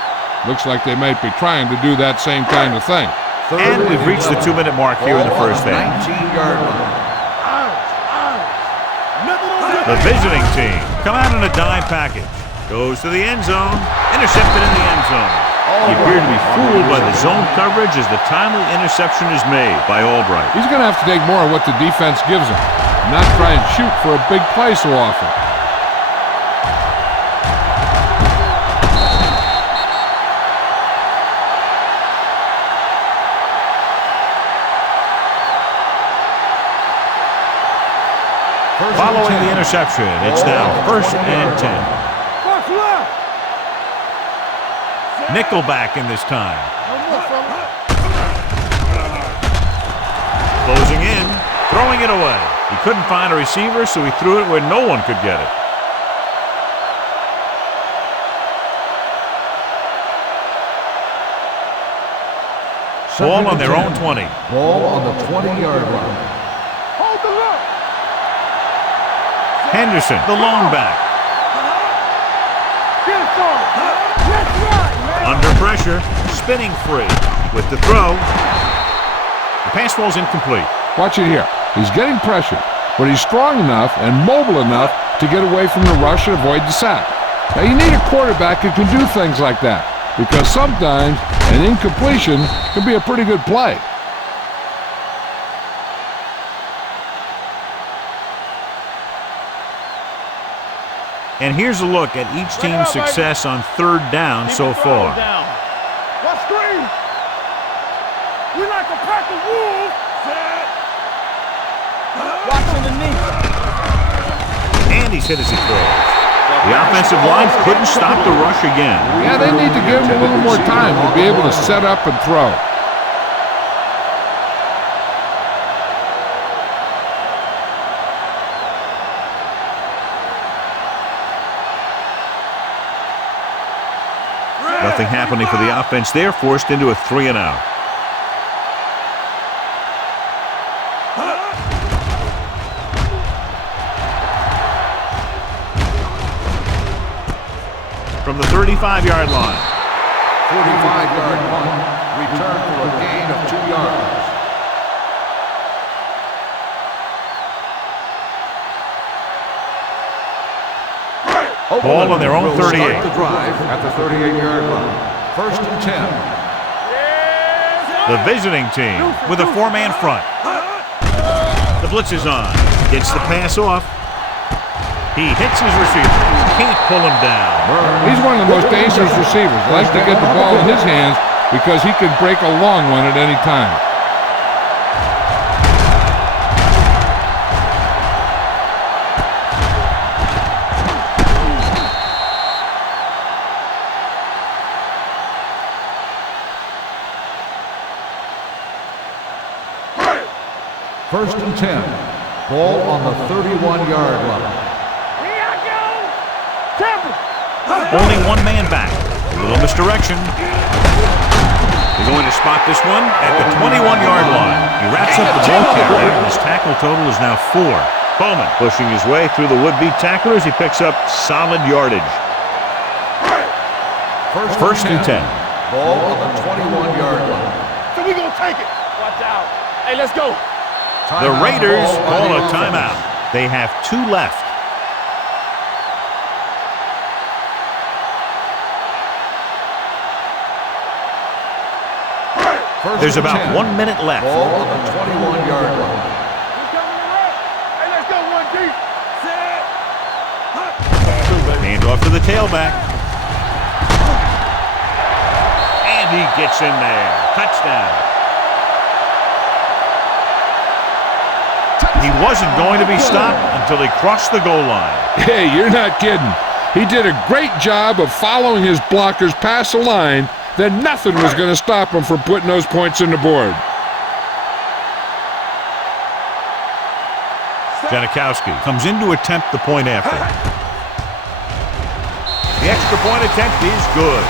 Looks like they might be trying to do that same kind of thing. And we've reached the 2-minute mark here in the first half. The visiting team come out in a dime package. Goes to the end zone. Intercepted in the end zone. He appeared to be fooled by the zone coverage as the timely interception is made by Albright. He's going to have to take more of what the defense gives him, not try and shoot for a big play so often. Following the interception, it's now 1st and 10. Watch left. Nickelback in this time. No more, fella. Closing in, throwing it away. He couldn't find a receiver, so he threw it where no one could get it. Ball on their own 20. Ball on the 20-yard line. Hold the look. Henderson, the lone back. Get it started. Let's run, man. Under pressure, spinning free. With the throw, the pass ball's incomplete. Watch it here. He's getting pressure, but he's strong enough and mobile enough to get away from the rush and avoid the sack. Now, you need a quarterback who can do things like that, because sometimes an incompletion can be a pretty good play. And here's a look at each team's success on third down so far. Let's scream. We like to pack the wolves Watching the knee. And he's hit as he throws. The offensive line couldn't stop the rush again. Yeah, they need to give him a little more time to be able to set up and throw. Nothing happening for the offense there, forced into a 3-and-out. From the 35-yard line. 45-yard punt. Return for a gain of 2 yards. Ball on their own 38. Start the drive at the 38-yard line. First and 10. The visiting team with a 4-man front. The blitz is on. Gets the pass off. He hits his receiver. Can't pull him down. He's one of the most dangerous receivers. Likes to get the ball in his hands because he can break a long one at any time. First and 10. Ball on the 31-yard line. Only one man back. A little misdirection. They're going to spot this one at the 21-yard line. He wraps up the ball carrier, and his tackle total is now 4. Bowman pushing his way through the would-be tacklers. He picks up solid yardage. First and 10. Ball on the 21-yard line. So we gonna take it. Watch out. Hey, let's go. The Raiders call a timeout. They have 2 left. There's about 1 minute left. Ball on the 21-yard line. Hey, let's go, 1 deep. Hand off to the tailback. And he gets in there. Touchdown. He wasn't going to be stopped until he crossed the goal line. Hey, you're not kidding. He did a great job of following his blockers past the line. Then nothing was going to stop him from putting those points in the board. Janikowski comes in to attempt the point after. The extra point attempt is good.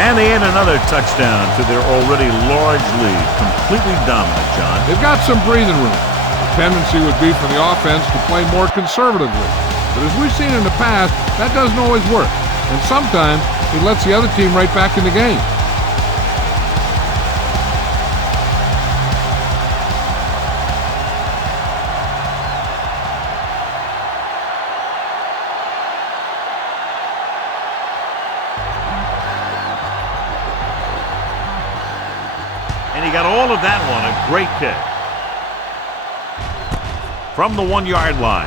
And they add another touchdown to their already large lead. Completely dominant, John. They've got some breathing room. The tendency would be for the offense to play more conservatively. But as we've seen in the past, that doesn't always work. And sometimes it lets the other team right back in the game. And he got all of that one. A great kick. From the 1-yard line.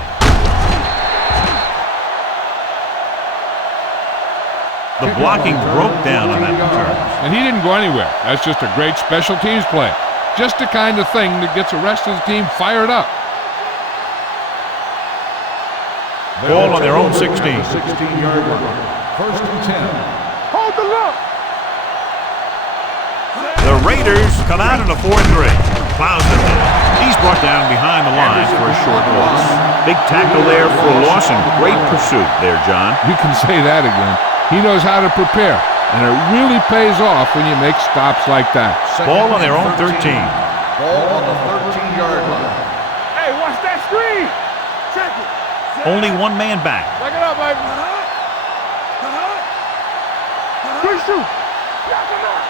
The blocking broke down on that return. And he didn't go anywhere. That's just a great special teams play. Just the kind of thing that gets the rest of the team fired up. Ball on their own 16. 16-yard line. First and 10. Hold the look. The Raiders come out in a 4-3. Plows them down. He's brought down behind the line for a short loss. Big tackle there for a loss and great pursuit there, John. You can say that again. He knows how to prepare, and it really pays off when you make stops like that. Ball on their own 13. Ball on the 13-yard line. Hey, watch that screen. Check it. Only one man back. Check it out, baby. Good shoot. Knock him out.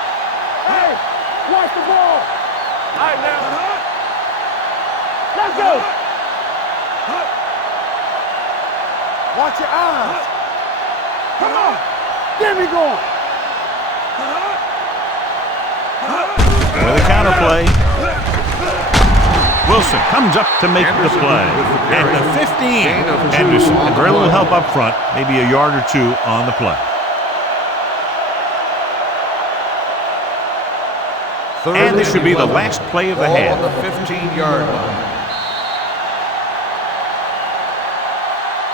Hey, watch the ball. All right, now. Let's go. Watch your eyes. Come on. Get me going. With a counterplay. Wilson comes up to make the play. At the 15. Anderson had very little help up front. Maybe a yard or 2 on the play. And this should be the last play of the half. On the 15-yard line.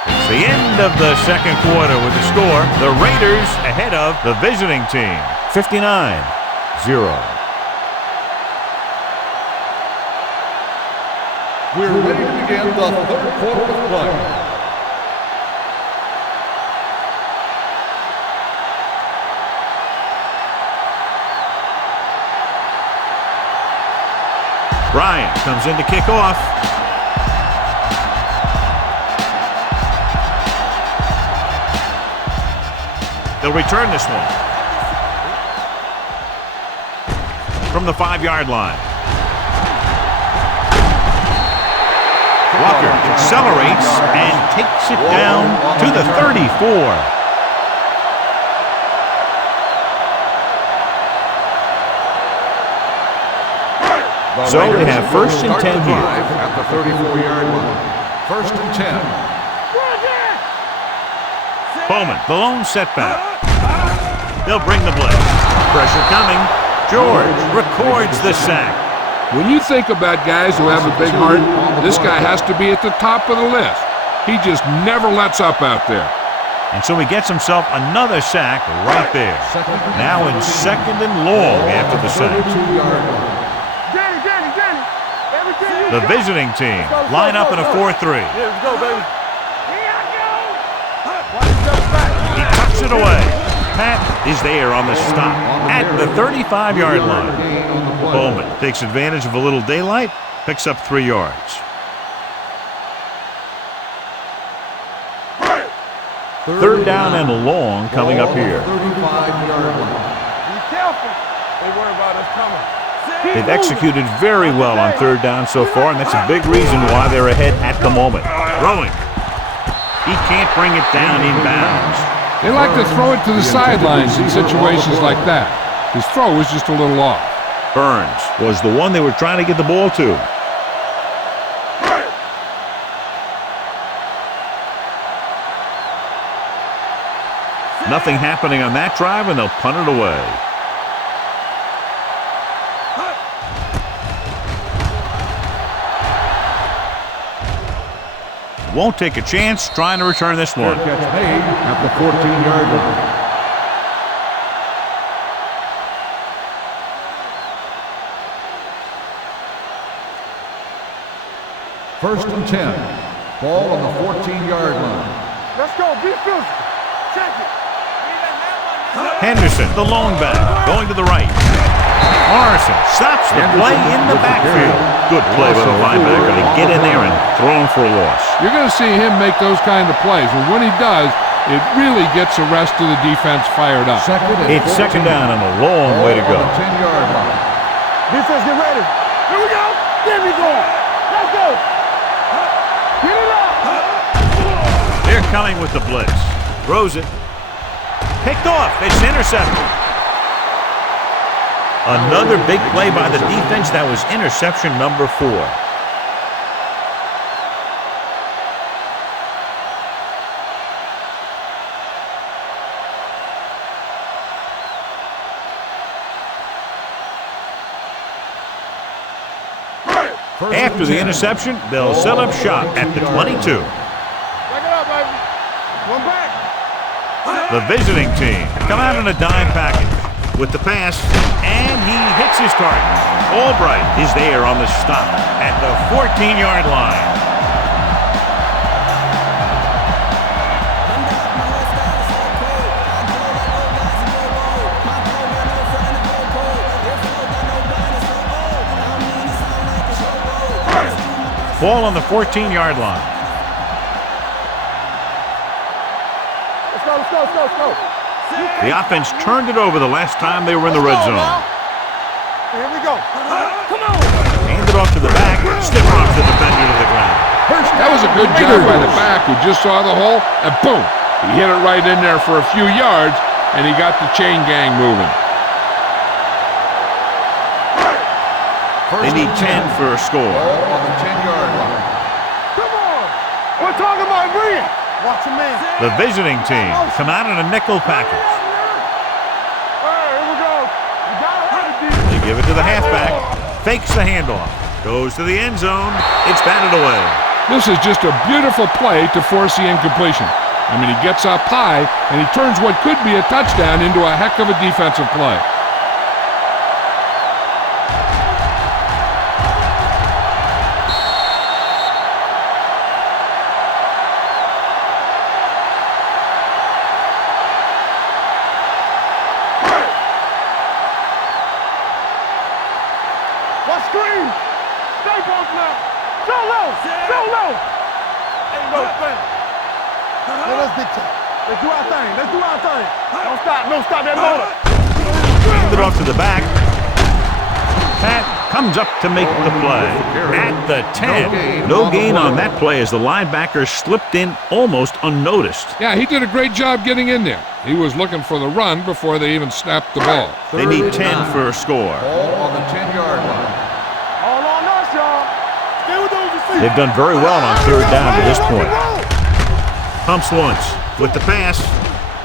It's the end of the second quarter with the score. The Raiders ahead of the visiting team, 59-0. We're ready to begin the third quarter of play. Bryant comes in to kick off. They'll return this one from the 5-yard line. Walker accelerates and takes it down to the 34. So they have first and 10 here. At the 34-yard line. First and 10. Bowman, the lone setback. They'll bring the blitz. Pressure coming. George records the sack. When you think about guys who have a big heart, this guy has to be at the top of the list. He just never lets up out there. And so he gets himself another sack right there. Now in second and long after the sack. The visiting team line up in a 4-3. Let's go, baby. He tucks it away. Pat is there on the stop at the 35-yard line. Bowman takes advantage of a little daylight, picks up 3 yards. Third down and long coming up here. 35-yard line. Be careful. They worry about us coming. They've executed very well on third down so far, and that's a big reason why they're ahead at the moment. Throwing. He can't bring it down inbounds. They like to throw it to the sidelines in situations like that. His throw was just a little off. Burns was the one they were trying to get the ball to. Nothing happening on that drive, and they'll punt it away. Won't take a chance trying to return this one. Catch made at the 14-yard line. First and 10. Ball on the 14-yard line. Let's go. Be physical. Check it. Henderson, the lone back, going to the right. Morrison stops the play in the backfield. Good play by the linebacker to get in there and throw him for a loss. You're going to see him make those kind of plays, and when he does, it really gets the rest of the defense fired up. It's second down and a long way to go. 10-yard line. Defense, get ready. Here we go. There we go. Let's go. Get it up. They're coming with the blitz. Throws it. Picked off. It's intercepted. Another big play by the defense. That was interception number 4. After the interception, they'll set up shop at the 22. Back it up, baby. One back. The visiting team come out in a dime package with the pass, and he hits his target. Albright is there on the stop at the 14-yard line. Ball on the 14-yard line. Let's go, let's go, let's go, let's go. The offense turned it over the last time they were in the red zone. Here we go. Come on. Hand it off to the back. Stiff arms the defender to the ground. That was a good job by the back who just saw the hole, and boom, he hit it right in there for a few yards, and he got the chain gang moving. They need 10 for a score. On the 10-yard line. Come on. We're talking about brilliant. Watch him in. The visiting team come out in a nickel package. All right, here we go. You got it. They give it to to the halfback. Fakes the handoff. Goes to the end zone. It's batted away. This is just a beautiful play to force the incompletion. I mean, he gets up high, and he turns what could be a touchdown into a heck of a defensive play. What screen? Stay close now. Go low. Go low. Ain't no thing. Hey, let's dictate. Let's do our thing. Let's do our thing. Don't stop. Don't stop that motor. Hand it off to the back. Pat comes up to make the play. At the 10. No gain on that play as the linebacker slipped in almost unnoticed. Yeah, he did a great job getting in there. He was looking for the run before they even snapped the ball. They need 10 for a score. Ball on the 10-yard line. All on us, y'all. Stay with those receivers. They've done very well on third down to this point. Pumps once with the pass.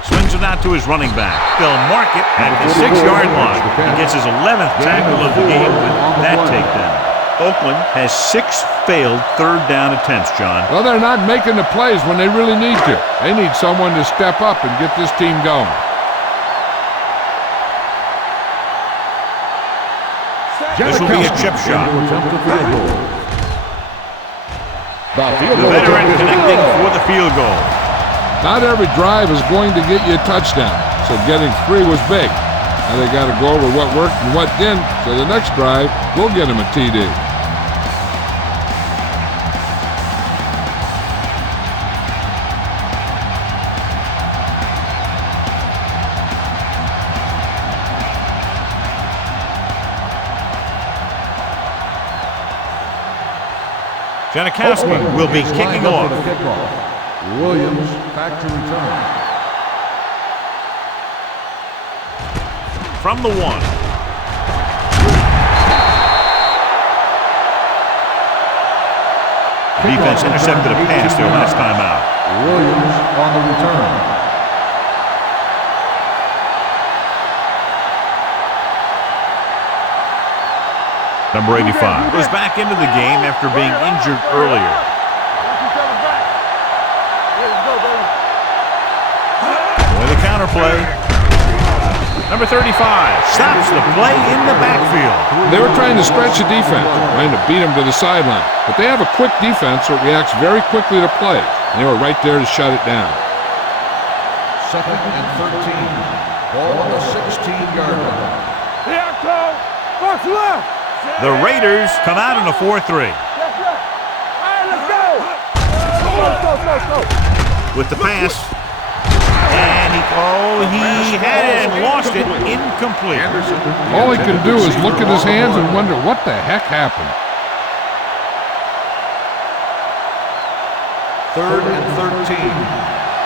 Swings it out to his running back. They'll mark it at the 6-yard line. He gets his 11th tackle of the game with that takedown. Oakland has 6 failed third down attempts, John. Well, they're not making the plays when they really need to. They need someone to step up and get this team going. This will be a chip shot. The veteran connecting for the field goal. Not every drive is going to get you a touchdown, so getting 3 was big. Now they got to go over what worked and what didn't, so the next drive will get him a TD. Janikowski will be kicking off. Williams back to return. From the 1. Defense intercepted a pass their last time out. Williams on the return. Number 85 goes back into the game after being injured earlier. With a counter play. Number 35 stops the play in the backfield. They were trying to stretch the defense, trying to beat them to the sideline. But they have a quick defense that reacts very quickly to play. And they were right there to shut it down. 2nd and 13. Ball on the 16-yard line. Here come. What's left? The Raiders come out in a 4-3. All right, let's go. With the pass. And he had it, lost it, incomplete. All he can do is look at his hands and wonder what the heck happened. 3rd and 13.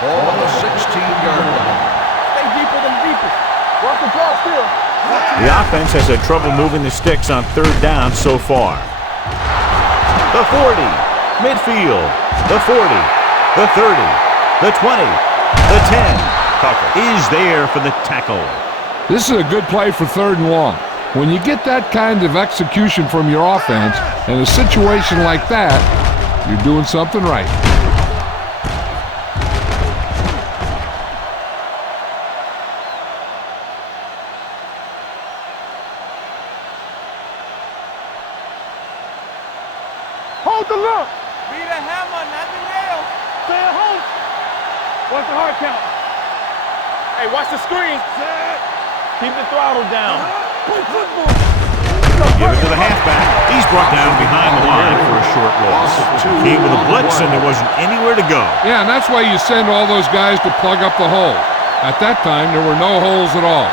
Ball on the 16-yard line. Stay deeper than deepest. Walk the ball still. The offense has had trouble moving the sticks on third down so far. The 40, midfield, the 40, the 30, the 20, the 10. Tucker is there for the tackle. This is a good play for 3rd and long. When you get that kind of execution from your offense in a situation like that, you're doing something right. Hold the look. Be the hammer, not the nail. Stay at home. What's the hard count? Hey, watch the screen. Keep the throttle down. Give it to the halfback. He's brought down behind the line for a short loss. Came with a blitz and there wasn't anywhere to go. Yeah, and that's why you send all those guys to plug up the hole. At that time, there were no holes at all.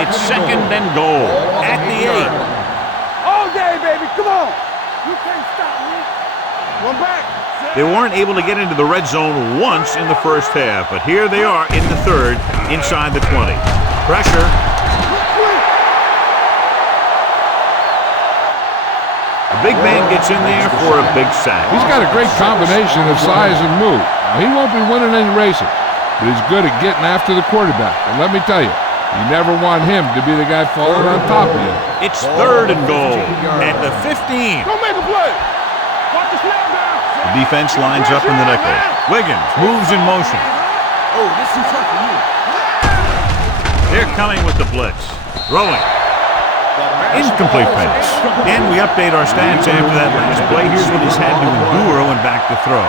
It's 2nd and goal at the 8. All day, baby. Come on. You can't stop me. One back. They weren't able to get into the red zone once in the first half, but here they are in the 3rd, inside the 20. Pressure. The big man gets in there for a big sack. He's got a great combination of size and move. Now, he won't be winning any races, but he's good at getting after the quarterback. And let me tell you, You never want him to be the guy falling on top of you. It's 3rd and goal at the 15. Go make a play. Watch the snap down. The defense lines up in the nickel. Wiggins moves in motion. Oh, this is tough for you. They're coming with the blitz. Throwing. Incomplete pass. And we update our stats after that last play. Here's what he's had to endure when back to throw.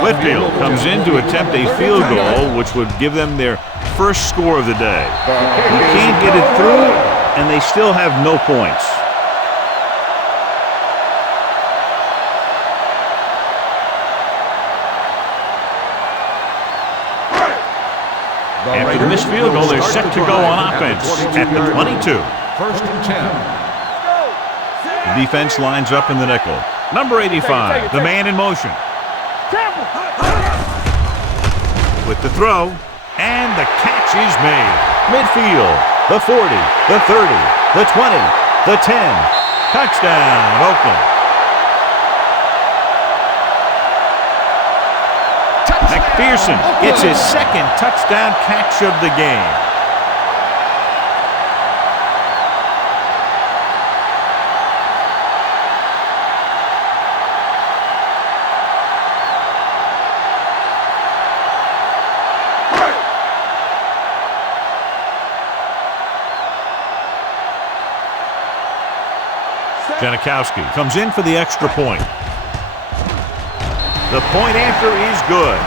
Whitfield comes in to attempt a field goal, which would give them their first score of the day. He can't get it through, and they still have no points. After the missed field goal, they're set to go on offense at the 22. 1st and 10. The defense lines up in the nickel. Number 85, the man in motion. With the throw, and the catch is made. Midfield, the 40, the 30, the 20, the 10. Touchdown, Oakland. McPherson gets his 2nd touchdown catch of the game. Janikowski comes in for the extra point. The point after is good.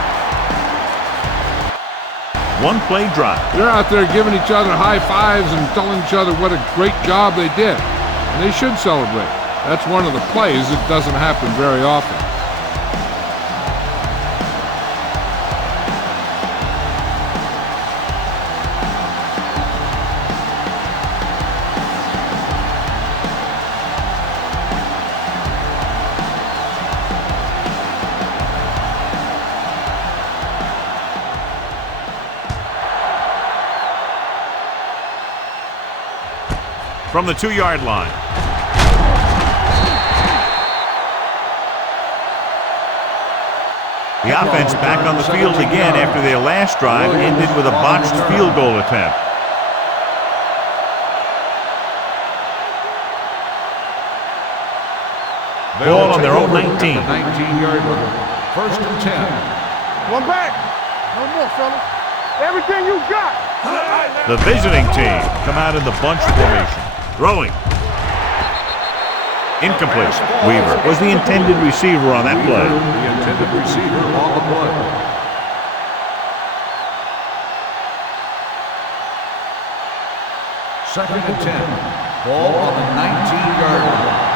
One-play drive. They're out there giving each other high fives and telling each other what a great job they did. And they should celebrate. That's one of the plays that doesn't happen very often. From the 2-yard line. The offense back on the field again after their last drive ended with a botched field goal attempt. Ball on their own 19. 19-yard line. 1st and 10. One back. No more, fellas. Everything you got. The visiting team come out in the bunch formation. Throwing. Incomplete. Weaver was the intended receiver on that play. The intended receiver on the play. Second and 10. Ball on the 19-yard line.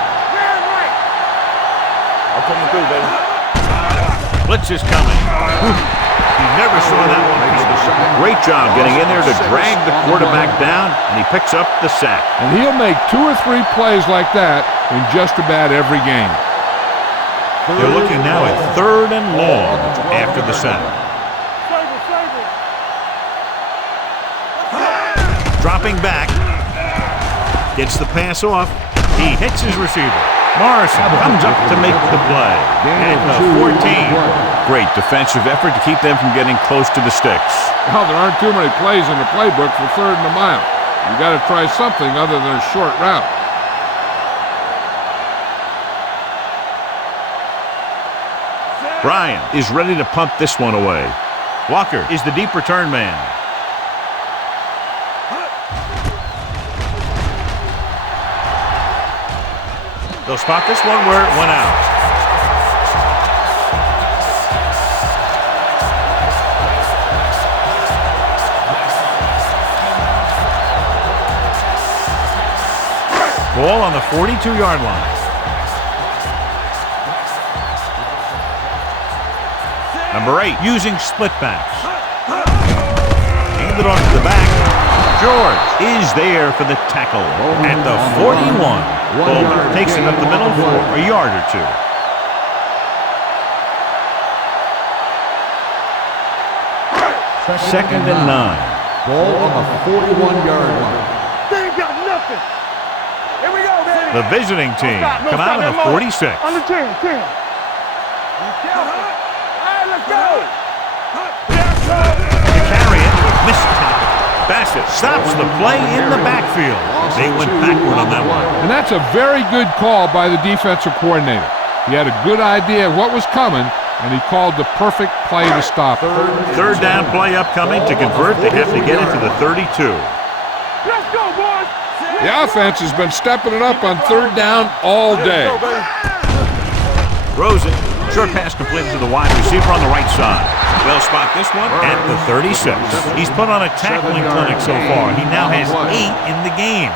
I'm coming through, baby. Blitz is coming. He never saw that one coming. Great job getting in there to drag the quarterback down, and he picks up the sack. And he'll make 2 or 3 plays like that in just about every game. They're looking now at 3rd and long after the sack. Dropping back. Gets the pass off. He hits his receiver. Morrison comes up to make the play. At the 14. Great defensive effort to keep them from getting close to the sticks. Well, there aren't too many plays in the playbook for 3rd and a mile. You got to try something other than a short route. Bryan is ready to punt this one away. Walker is the deep return man. They'll spot this one where it went out. Ball on the 42-yard line. Number 8 using split backs. Handed off to the back. George is there for the tackle at the 41. Bowman takes it up the middle for a yard or 2. Second and 9. Ball on the 41-yard line. They ain't got nothing. Here we go, baby. The visiting team come out of the 46. Under 10, 10. Be careful. Hey, let's go. To carry it, missed tackle. Bassett stops the play in the backfield. They went backward on that one. And that's a very good call by the defensive coordinator. He had a good idea of what was coming, and he called the perfect play to stop it. Third down play upcoming. To convert, they have to get it to the 32. Let's go, boys. The offense has been stepping it up on third down all day. Throws it. Short pass completed to the wide receiver on the right side. They'll spot this one at the 36. He's put on a tackling clinic so far. He now has 8 in the game.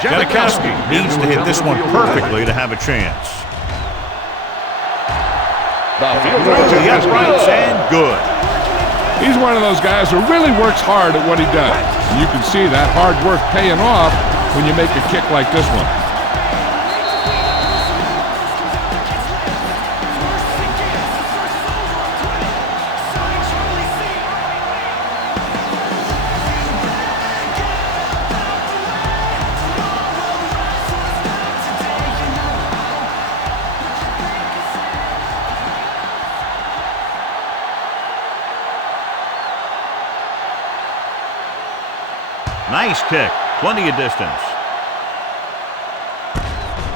Janikowski needs to hit this one perfectly to have a chance. Through the uprights and good. He's one of those guys who really works hard at what he does. And you can see that hard work paying off when you make a kick like this one. Nice kick. Plenty of distance.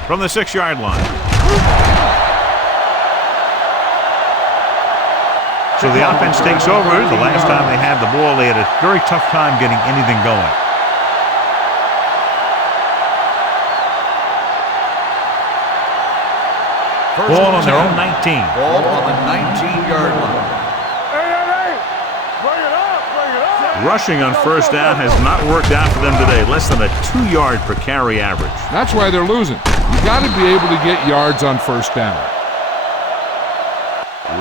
From the 6-yard line. So the offense takes over. The last time they had the ball, they had a very tough time getting anything going. Ball on their own 19. Ball on the 19-yard line. Rushing on first down has not worked out for them today. Less than a 2-yard per carry average. That's why they're losing. You got to be able to get yards on first down.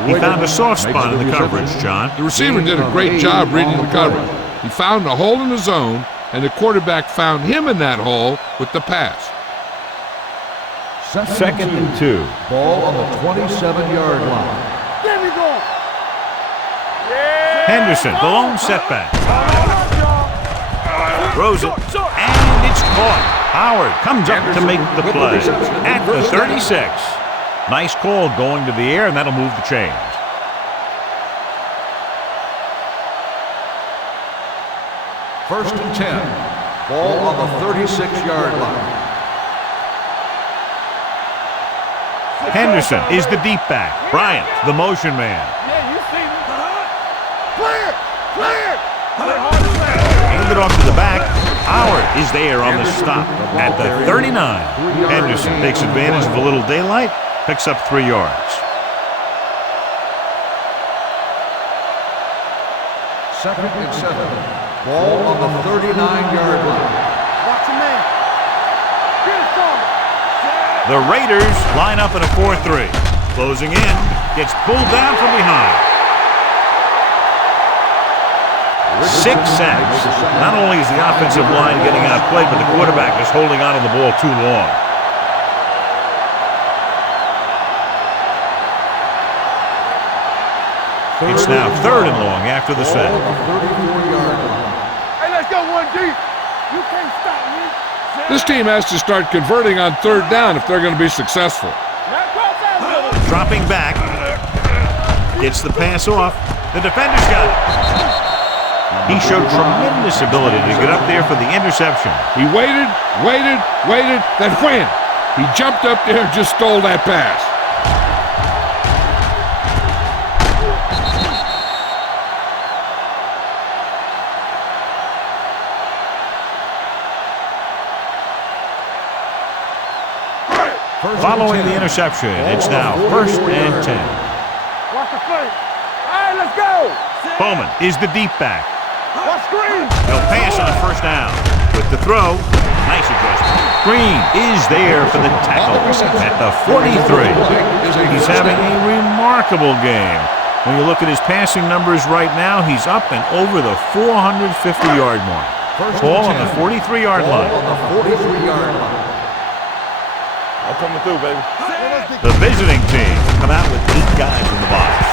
He found a soft spot in the coverage, John. The receiver did a great job reading the coverage. He found a hole in the zone, and the quarterback found him in that hole with the pass. Second and 2. Ball on the 27-yard line. There we go. Henderson, the lone setback. Throws it, and it's caught. Howard comes up to make the play at the 36. Nice call going to the air, and that'll move the chains. First and 10. Ball on the 36-yard line. Henderson is the deep back. Bryant, the motion man. Yeah, you see me. Clear! Clear! Handed off to the back. Howard is there on the stop at the 39. Henderson takes advantage of a little daylight, picks up 3 yards. Second and 7. Ball on the 39-yard line. Watch your man. Get it started. The Raiders line up in a 4-3. Closing in, gets pulled down from behind. 6 sacks. Not only is the offensive line getting outplayed, but the quarterback is holding on to the ball too long. It's now 3rd and long after the sack. Hey, let's go 1D. You can't stop me. This team has to start converting on third down if they're going to be successful. Now cross that little. Dropping back. Gets the pass off. The defender's got it. He showed tremendous ability to get up there for the interception. He waited, then wham! He jumped up there and just stole that pass. Following the interception, it's now 1st and 10. Watch the play. All right, let's go. Bowman is the deep back. Watch screen. He'll pass on first down. With the throw, nice adjustment. Green is there for the tackle at the 43. He's having a remarkable game. When you look at his passing numbers right now, he's up and over the 450-yard mark. Ball on the 43-yard line. I'm coming through, baby. Let's The visiting team come out with 8 guys in the box.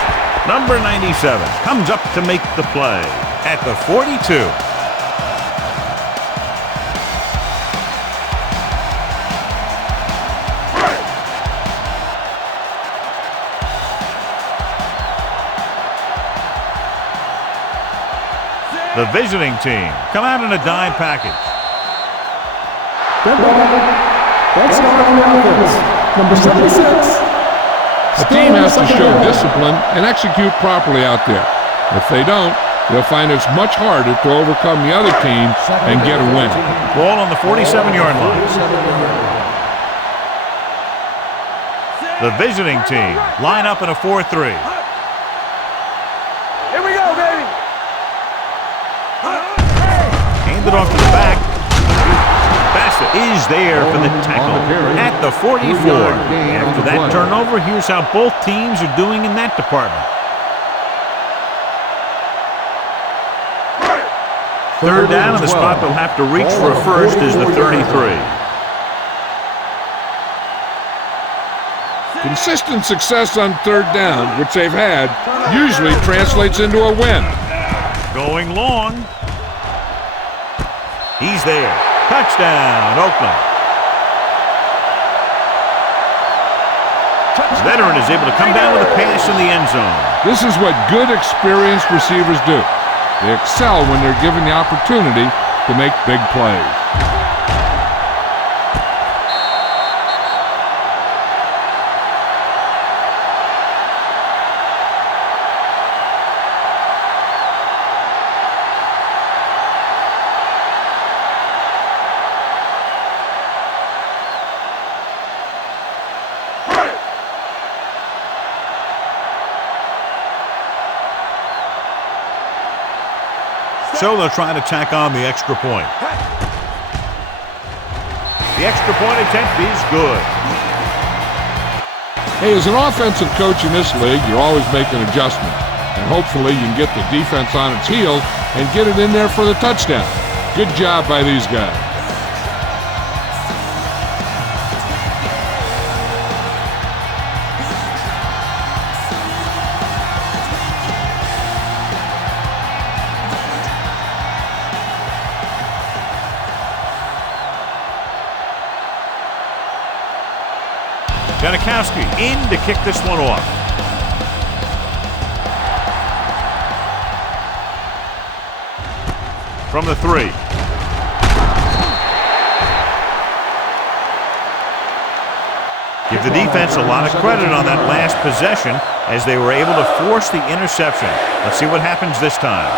Number 97 comes up to make the play at the 42. The visiting team come out in a dime package. Red ball. Red star on the offense. Number 76. The team has to show discipline and execute properly out there. If they don't, they'll find it's much harder to overcome the other team and get a win. Ball on the 47-yard line. The visiting team line up in a 4-3. Here we go, baby. Handed off to the back. Bassett is there for the tackle at the 44. After that turnover, here's how both teams are doing in that department. Third down, and the spot they'll have to reach for a first is the 33. Consistent success on third down, which they've had, usually translates into a win. Going long. He's there. Touchdown, Oakland. Veteran is able to come down with a pass in the end zone. This is what good, experienced receivers do. They excel when they're given the opportunity to make big plays. So they'll try to tack on the extra point. The extra point attempt is good. Hey, as an offensive coach in this league, you're always making adjustments. And hopefully you can get the defense on its heels and get it in there for the touchdown. Good job by these guys. Janikowski in to kick this one off. From the 3. Give the defense a lot of credit on that last possession as they were able to force the interception. Let's see what happens this time.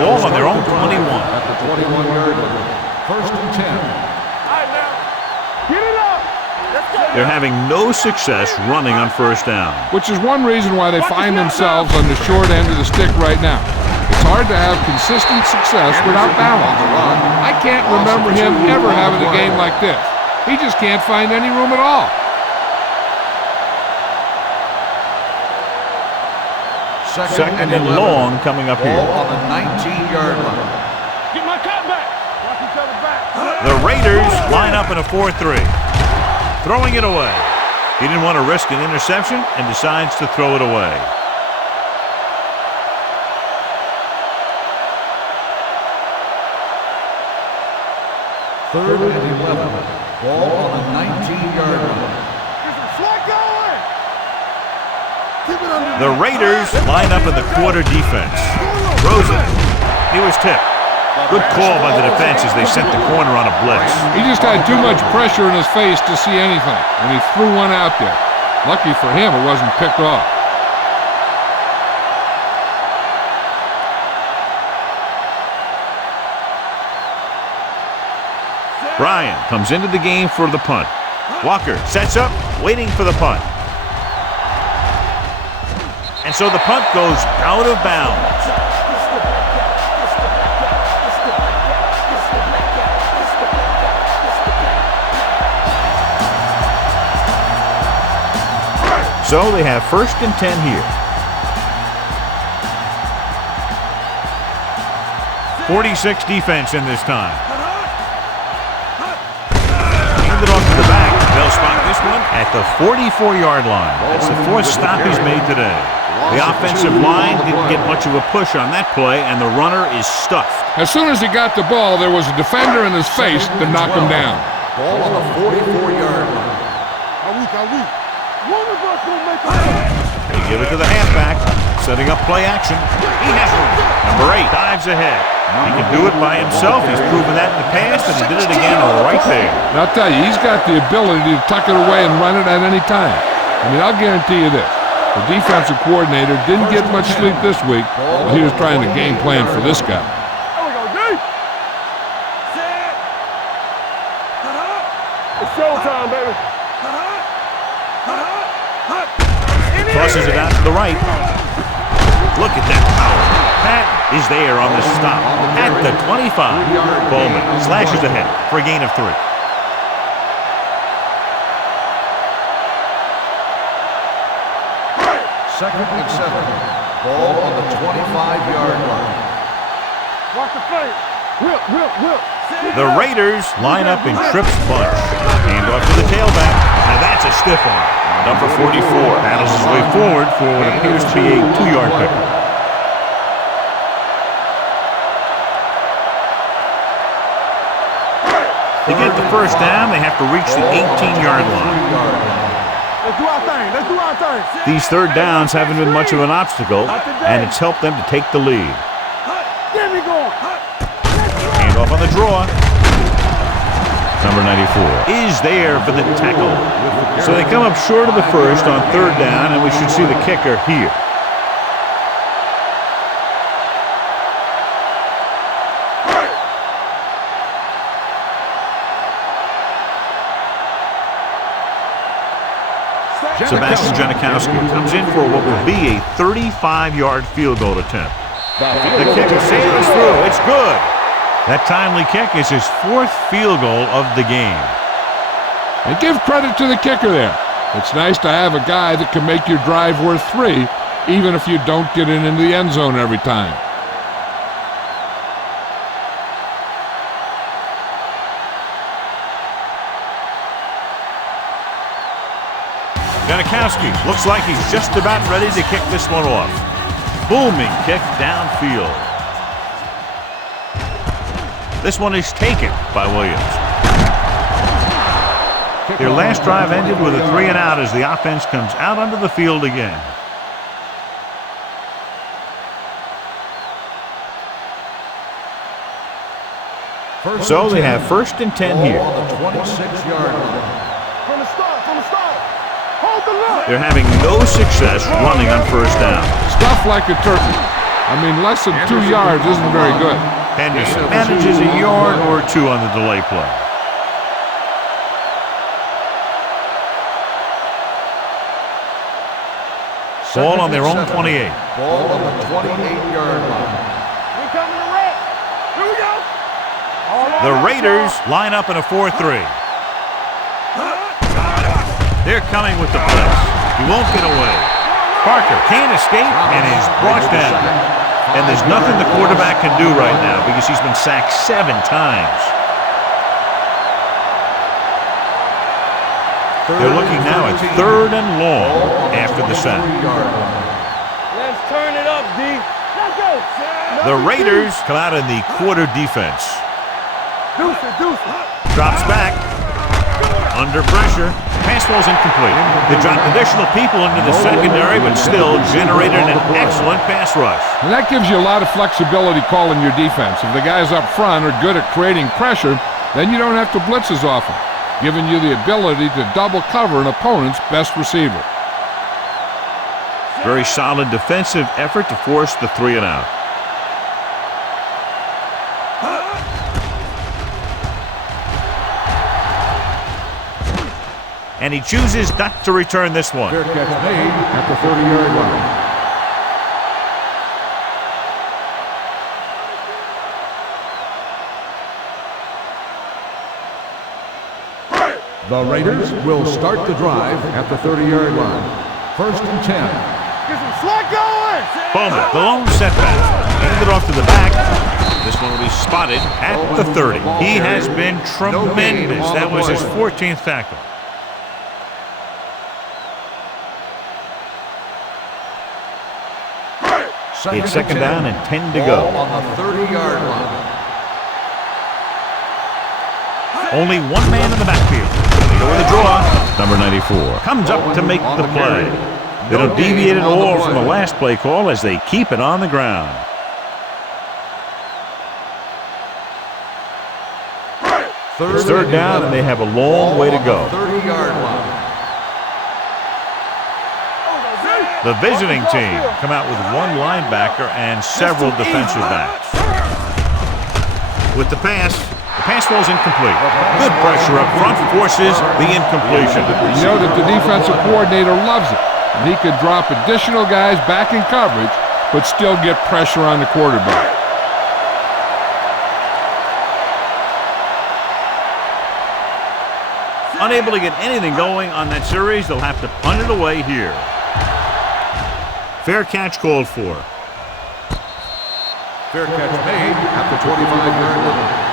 Ball on their own 21. At the 21-yard line. First and 10. All right, now. Get it up. Let's go. They're having no success running on first down. Which is one reason why they find themselves on the short end of the stick right now. It's hard to have consistent success without balance. I can't remember him ever having a game like this. He just can't find any room at all. Second and long coming up here. Ball on the 19-yard line. Get my cut back. Watch each other back. The Raiders line up in a 4-3. Throwing it away. He didn't want to risk an interception and decides to throw it away. Third and 11. Ball on the 19-yard line. Slide going. Keep it under. The Raiders line up in the quarter defense. Rosen. He was tipped. Good call by the defense as they sent the corner on a blitz. He just had too much pressure in his face to see anything, and he threw one out there. Lucky for him, it wasn't picked off. Bryan comes into the game for the punt. Walker sets up, waiting for the punt. And so the punt goes out of bounds. So they have first and 10 here. 46 defense in this time. at the 44-yard line. That's the fourth stop he's made today. The offensive line didn't get much of a push on that play, and the runner is stuffed. As soon as he got the ball, there was a defender in his face to knock him down. Ball on the 44-yard line. One of us will make a They give it to the halfback, setting up play action. He has room. Number 8 dives ahead. He can do it by himself. He's proven that in the past, and he did it again right there. And I'll tell you, he's got the ability to tuck it away and run it at any time. I mean, I'll guarantee you this. The defensive coordinator didn't get much sleep this week while he was trying to game plan for this guy. There we go, D. It's showtime, baby. Tosses it out to the right. Look at that power. Pat is there on the stop at the 25. Bowman slashes ahead for a gain of 3. Second and 7. Ball on the 25-yard line. Watch the play. Whip. The Raiders line up in trips bunch. Hand off to the tailback. Now that's a stiff one. Number 44 battles his way forward for what appears to be a 2-yard pickup. To get the first down, they have to reach the 18-yard line. Let's do our thing. Let's do our thing. These third downs haven't been much of an obstacle, and it's helped them to take the lead. Get me going. Hand off on the draw. Number 94 is there for the tackle. So they come up short of the first on third down, and we should see the kicker here. Sebastian Janikowski comes in for what will be a 35-yard field goal attempt. The kicker sails through. It's good. That timely kick is his 4th field goal of the game. And give credit to the kicker there. It's nice to have a guy that can make your drive worth 3, even if you don't get it into the end zone every time. Janikowski looks like he's just about ready to kick this one off. Booming kick downfield. This one is taken by Williams. Their last drive ended with a 3-and-out as the offense comes out onto the field again. So they have 1st and 10 here. On the 26-yard line. From the start. Hold the look. They're having no success running on first down. Stuff like a turkey. I mean, less than 2 yards isn't very good. Henderson manages a yard or 2 on the delay play. Ball on their own 28. Ball on the 28-yard line. We coming to wreck. Here we go. The Raiders line up in a 4-3. They're coming with the blitz. He won't get away. Parker can't escape and is brought down. And there's nothing the quarterback can do right now because he's been sacked 7 times. They're looking now at 3rd and long after the sack. Let's turn it up, D. Let's go. The Raiders come out in the quarter defense. Deuce it. Drops back. Under pressure. Pass ball's incomplete. They dropped additional people into the secondary, but still generated an excellent pass rush. And that gives you a lot of flexibility calling your defense. If the guys up front are good at creating pressure, then you don't have to blitz as often, giving you the ability to double cover an opponent's best receiver. Very solid defensive effort to force the 3-and-out. And he chooses not to return this one. Fair catch made at the 30-yard line. The Raiders will start the drive at the 30-yard line. 1st and 10. Get some slack going. Bowman, the lone setback. Handed off to the back. This one will be spotted at the 30. He has been tremendous. That was his 14th tackle. It's second down and 10 to go. Ball on the 30-yard line. Only one man in the backfield. They go with a draw. Number 94 comes up to make the play. They don't deviate at all from the last play call as they keep it on the ground. It's third down, and they have a long way to go. 30-yard line. The visiting team come out with one linebacker and several defensive backs. With the pass falls incomplete. Good pressure up front forces the incompletion. You know that the defensive coordinator loves it. And he could drop additional guys back in coverage, but still get pressure on the quarterback. Unable to get anything going on that series, they'll have to punt it away here. Fair catch called for. Fair catch made at the 25-yard line.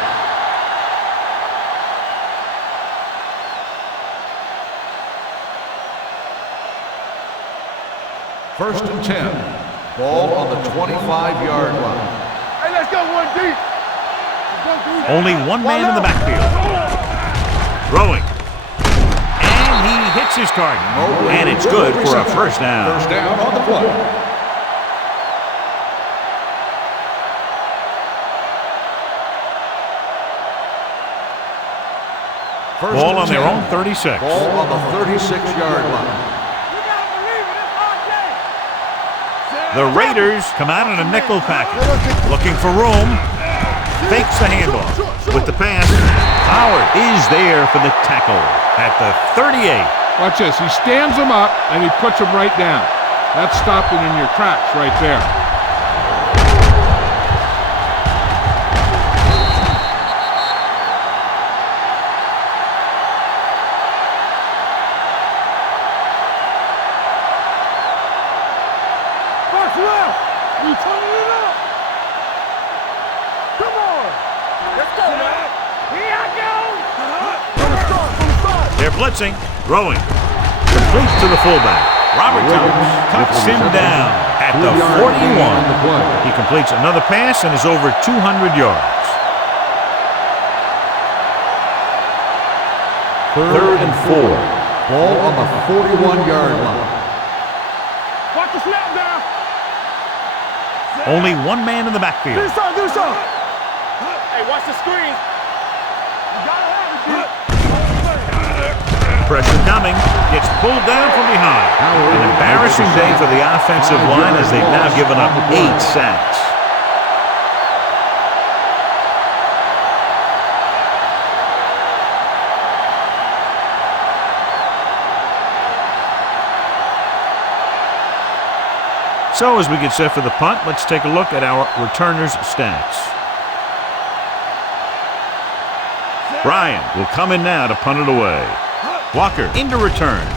First and 10. Ball on the 25-yard line. Hey, let's go one deep. Only one man in the backfield. Throwing. And he hits his target. And it's good for a first down. First down on the play. Ball on their own 36. Ball on the 36-yard line. The Raiders come out in a nickel package. Looking for room. Fakes the handoff. With the pass, Howard is there for the tackle at the 38. Watch this. He stands him up, and he puts him right down. That's stopping in your tracks right there. Blitzing, throwing, complete to the fullback. Robertson cuts him down at the 41. He completes another pass and is over 200 yards. Third and 4. Ball on the 41-yard line. Watch the snap down. Only one man in the backfield. Do something. Hey, watch the screen. You gotta have it, dude. Pressure coming, gets pulled down from behind. An embarrassing day for the offensive line as they've now given up 8 sacks. So as we get set for the punt, let's take a look at our returners' stats. Ryan will come in now to punt it away. Walker into return.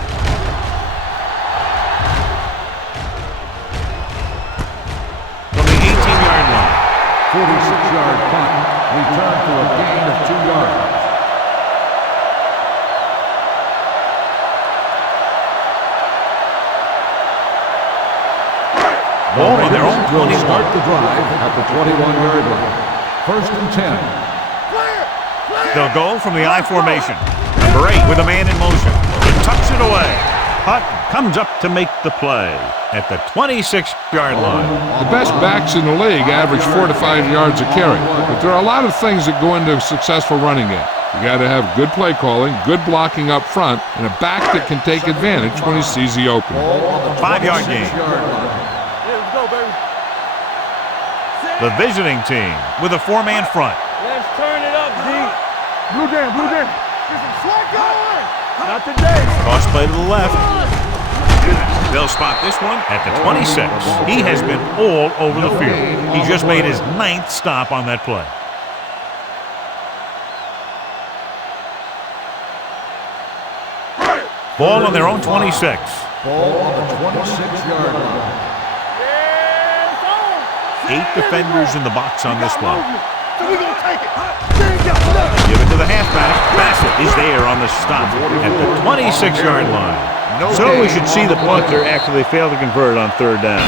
From the 18-yard line. 46-yard punt. Return for a gain of 2 yards. Ball on their own 21. Start the drive at the 21-yard line. First and 10. They'll go from the I formation. Number 8 with a man in motion. He tucks it away. Hutton comes up to make the play at the 26-yard line. The best backs in the league average 4 to 5 yards a carry. But there are a lot of things that go into a successful running game. You got to have good play calling, good blocking up front, and a back that can take advantage when he sees the opening. 5-yard gain. Let's go, baby. The visiting team with a 4-man front. Let's turn it up, D. Blue jam. Get some slack going. Not today. Cross play to the left. They'll spot this one at the 26. He has been all over the field. He just made his 9th stop on that play. Ball on their own 26. Ball on the 26-yard line. 8 defenders in the box on this one. So we're going to take it. Give it to the halfback. Bassett is there on the stop at the 26-yard line. So we should see the punter after they fail to convert on third down.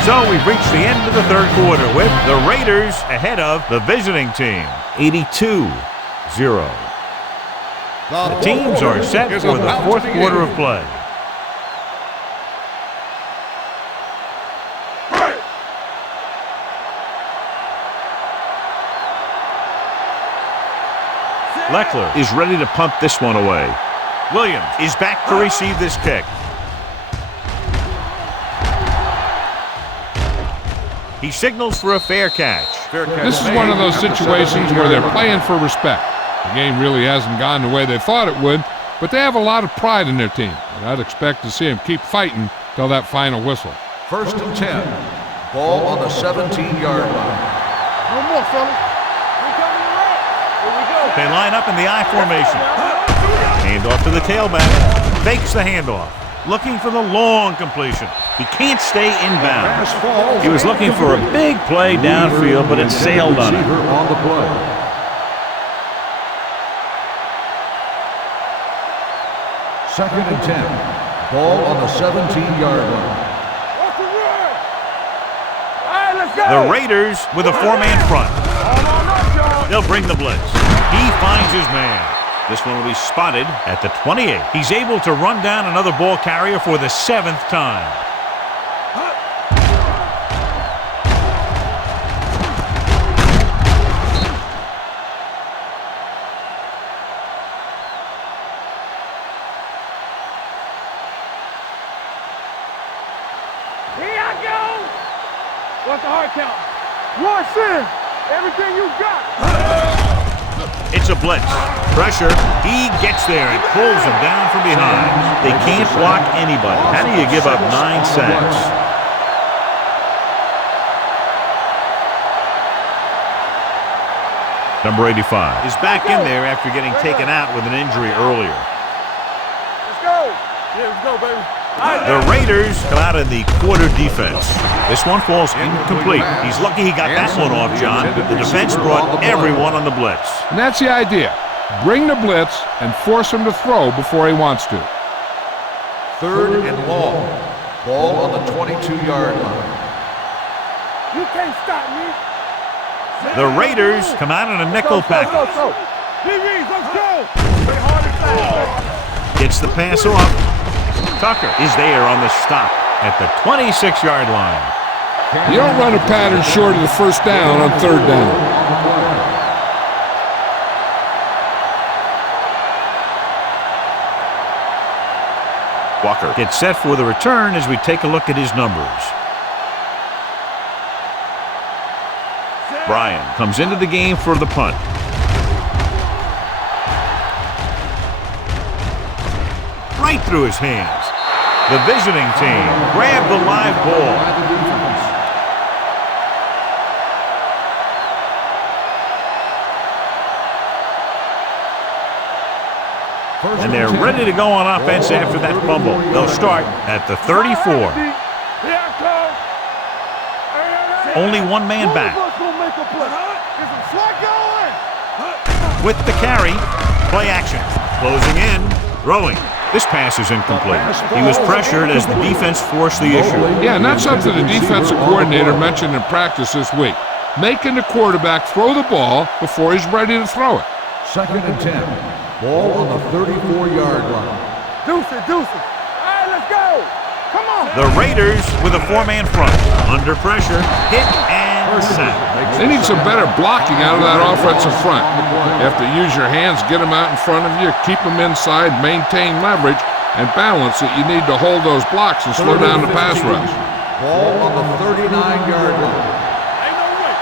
So we've reached the end of the third quarter with the Raiders ahead of the visiting team, 82-0. The teams are set for the fourth quarter of play. Leckler is ready to punt this one away. Williams is back to receive this kick. He signals for a fair catch. This is one of those situations where they're playing for respect. The game really hasn't gone the way they thought it would, but they have a lot of pride in their team, and I'd expect to see them keep fighting till that final whistle. 1st and 10. Ball on the 17-yard line. No more, fellas. They line up in the I formation. Handoff to the tailback. Fakes the handoff. Looking for the long completion. He can't stay inbound. He was looking for a big play downfield, but it sailed on him. On the play. Second and 10. Ball on the 17-yard line. What's the word? All right, let's go. The Raiders with a four-man front. They'll bring the blitz. He finds his man. This one will be spotted at the 28. He's able to run down another ball carrier for the 7th time. Here I go. What's the hard count? Rush in. Everything you got. It's a blitz. Pressure. He gets there and pulls him down from behind. They can't block anybody. How do you give up 9 sacks? Number 85 is back in there after getting taken out with an injury earlier. Let's go. Yeah, let's go, baby. The Raiders come out in the quarter defense. This one falls incomplete. He's lucky he got that one off, John. The defense brought everyone on the blitz. And that's the idea. Bring the blitz and force him to throw before he wants to. 3rd and long. Ball on the 22-yard line. You can't stop me. The Raiders come out in a nickel package. Let's go. Stay hard and fast. Gets the pass off. Tucker is there on the stop at the 26-yard line. You don't run a pattern short of the first down on 3rd down. Walker gets set for the return as we take a look at his numbers. Bryan comes into the game for the punt. Right through his hands. The visiting team grabbed the live ball. And they're ready to go on offense after that fumble. They'll start at the 34. Only one man back. With the carry, play action. Closing in, throwing. This pass is incomplete. He was pressured as the defense forced the issue. Yeah, and that's something the defensive coordinator mentioned in practice this week. Making the quarterback throw the ball before he's ready to throw it. 2nd and 10. Ball on the 34-yard line. Deuce it. All right, let's go. Come on. The Raiders with a four-man front. Under pressure, hit and sack. They need some better blocking out of that offensive front. You have to use your hands, get them out in front of you, keep them inside, maintain leverage, and balance it. You need to hold those blocks and slow down the pass rush. Ball on the 39-yard line. Ain't no way.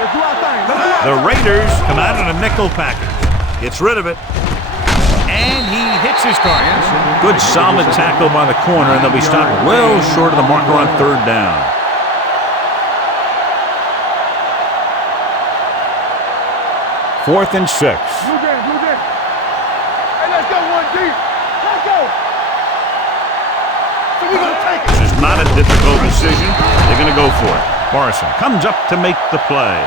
Let's do our thing. The Raiders come out in a nickel package. Gets rid of it. And he hits his target. Good solid tackle by the corner, and they'll be stopped well short of the marker on 3rd down. Fourth and 6. Blue game. Hey, let's go, 1D. Let's go. So we're going to take it. This is not a difficult decision. They're going to go for it. Morrison comes up to make the play.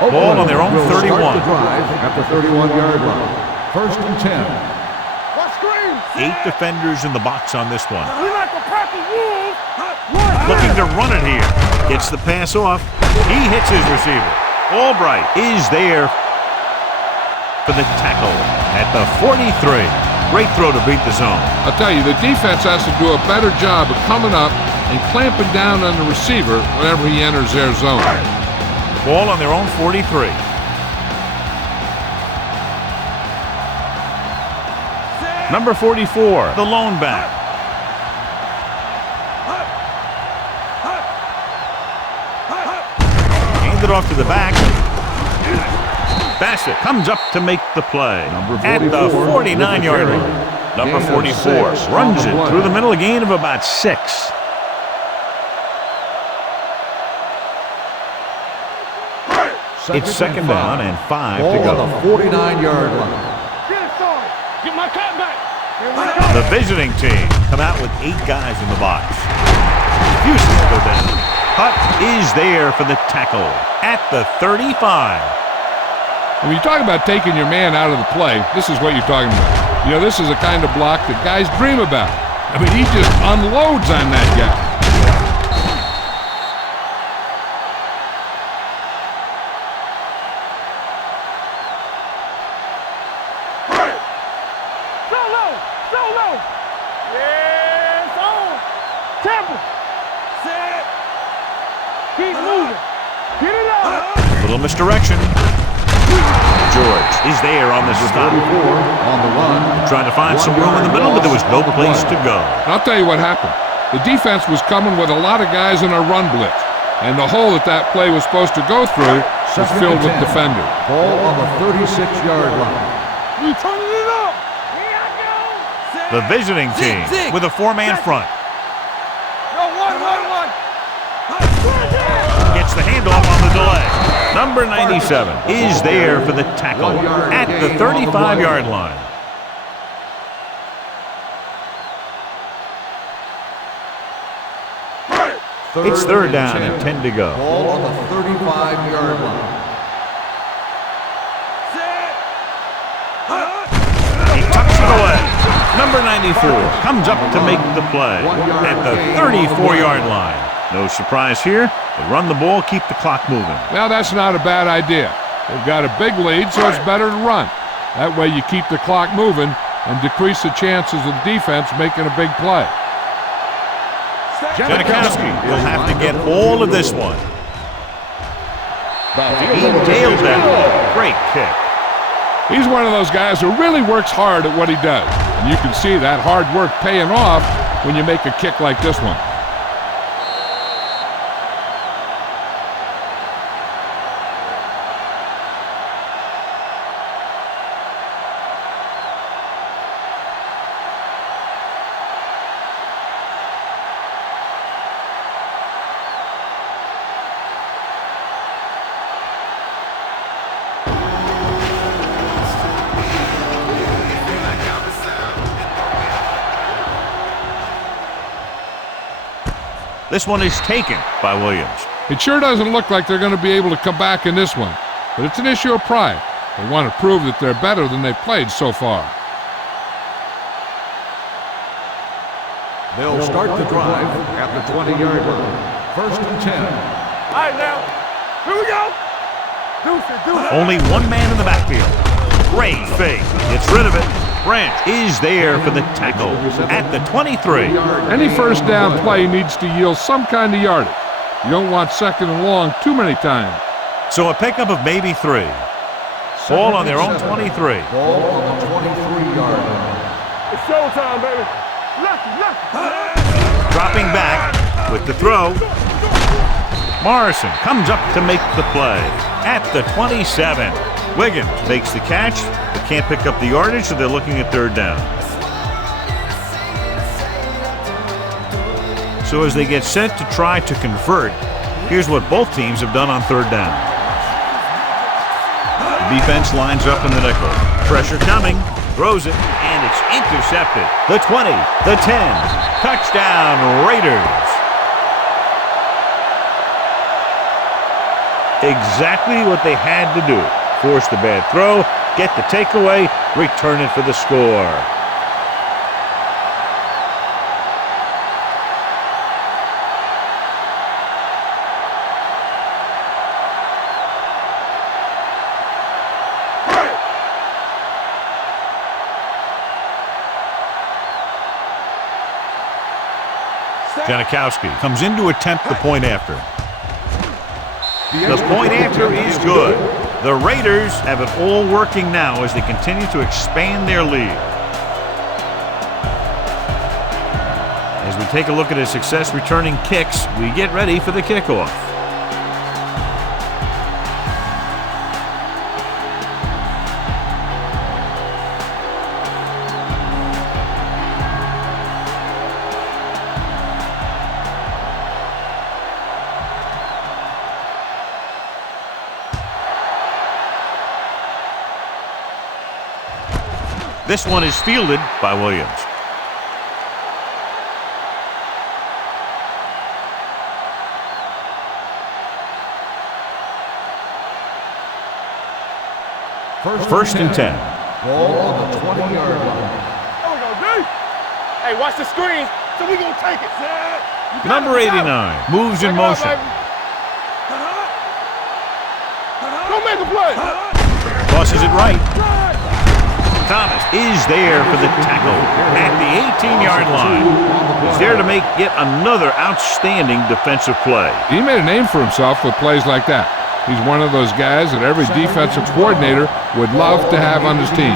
Ball on their own will 31. Start the drive at the 31-yard line. First and 10. What screen? 8 defenders in the box on this one. We like to practice rules. Looking to run it here. Gets the pass off. He hits his receiver. Albright is there for the tackle at the 43. Great throw to beat the zone. I'll tell you, the defense has to do a better job of coming up and clamping down on the receiver whenever he enters their zone. Ball on their own 43. Number 44, the lone back. Handed off to the back. Bassett comes up to make the play at the 49-yard line. Number 44 runs it through the middle, a gain of about 6. It's second down and 5 to go. On the 49-yard line. Get my cat back. The visiting team come out with 8 guys in the box. Houston go down. Hutt is there for the tackle at the 35. When you talk about taking your man out of the play, this is what you're talking about. You know, this is the kind of block that guys dream about. I mean, he just unloads on that guy. Little misdirection. George is there on the stop. On the run. Trying to find some room in the middle, but there was no place to go. I'll tell you what happened. The defense was coming with a lot of guys in a run blitz, and the hole that play was supposed to go through was filled with defenders. Ball on the 36-yard line. We turning it up. The visiting team with a 4-man front. Yo, one. Gets the handoff on the delay. Number 97 is there for the tackle at the 35-yard line. It's third down and 10 to go. Ball on the 35-yard line. He tucks it away. Number 94 comes up to make the play at the 34-yard line. No surprise here. They run the ball, keep the clock moving. Well, that's not a bad idea. They've got a big lead, so it's better to run. That way you keep the clock moving and decrease the chances of the defense making a big play. Janikowski will have to get all of this one. He nailed that ball. Great kick. He's one of those guys who really works hard at what he does. And you can see that hard work paying off when you make a kick like this one. This one is taken by Williams. It sure doesn't look like they're going to be able to come back in this one, but it's an issue of pride. They want to prove that they're better than they've played so far. They'll start the drive at the 20-yard line. First and 10. All right, now. Here we go. Deuce it. Only one man in the backfield. Great fake. Gets rid of it. Branch is there for the tackle at the 23. Any first down play needs to yield some kind of yardage. You don't want second and long too many times. So a pickup of maybe 3. Ball on their own 23. Ball on the 23-yard line. It's showtime, baby. Lucky. Dropping back with the throw. Morrison comes up to make the play at the 27. Wiggins makes the catch, but can't pick up the yardage, so they're looking at third down. So as they get set to try to convert, here's what both teams have done on third down. The defense lines up in the nickel. Pressure coming, throws it, and it's intercepted. The 20, the 10, touchdown Raiders. Exactly what they had to do. Force the bad throw, get the takeaway, return it for the score. Janikowski comes in to attempt the point after. The point after is good. The Raiders have it all working now as they continue to expand their lead. As we take a look at his success returning kicks, we get ready for the kickoff. This one is fielded by Williams. First and 10. Ball on the 20-yard line. There we go, D. Hey, watch the screen. So we gonna take it. Number 89 moves in motion. Don't make a play. Tosses it right. Thomas is there for the tackle at the 18-yard line. He's there to make yet another outstanding defensive play. He made a name for himself with plays like that. He's one of those guys that every defensive coordinator would love to have on his team.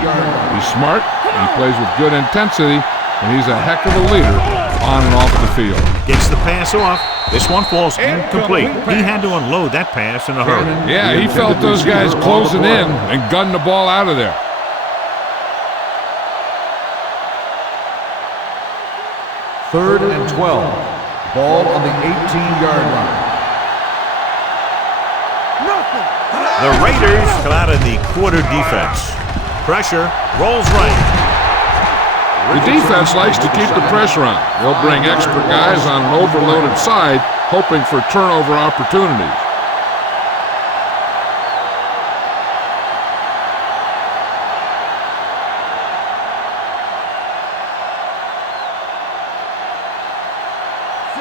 He's smart, he plays with good intensity, and he's a heck of a leader on and off the field. Gets the pass off. This one falls incomplete. He had to unload that pass in a hurry. Yeah, he felt those guys closing in and gunned the ball out of there. Third and 12. Ball on the 18-yard line. The Raiders come out of the quarter defense. Pressure, rolls right. The defense likes to keep the pressure on. They'll bring extra guys on an overloaded side, hoping for turnover opportunities.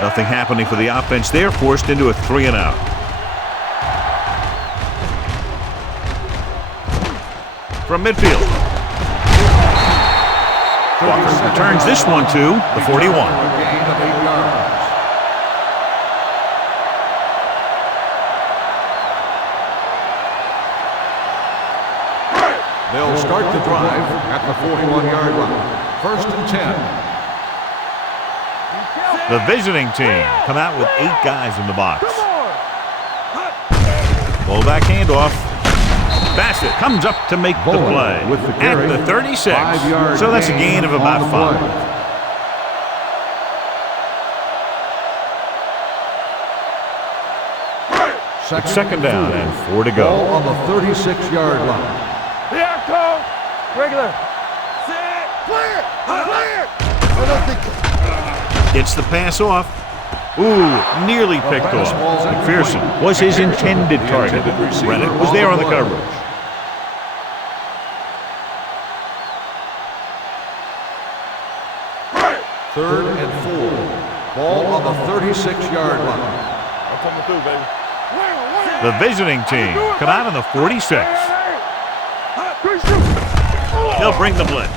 Nothing happening for the offense there, forced into a 3-and-out. From midfield. Walker returns this one to the 41. Gain of 8 yards. They'll start the drive at the 41-yard line. First and 10. The visiting team come out with 8 guys in the box. Fullback handoff. Bassett comes up to make the play with the at the 36. So that's a gain of about 5. It's second down and 4 to go. Ball on the 36-yard line. Here comes. Regular. Set. Clear. Gets the pass off. Ooh, nearly picked off. McPherson was his intended target. Brennan was there on the coverage. Third and 4. Ball on the 36-yard line. I'm coming through, baby. The visiting team come out on the 46. They'll bring the blitz.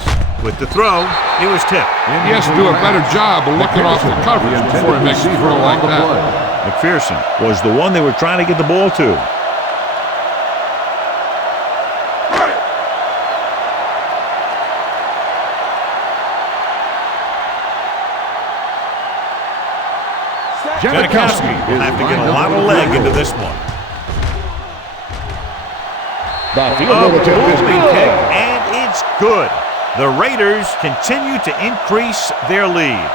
With the throw, he was tipped. He has to do a better job of looking off the coverage before he makes a throw like that. McPherson was the one they were trying to get the ball to. Janikowski will have to get a lot of leg into this one. A booming kick, and it's good. The Raiders continue to increase their lead.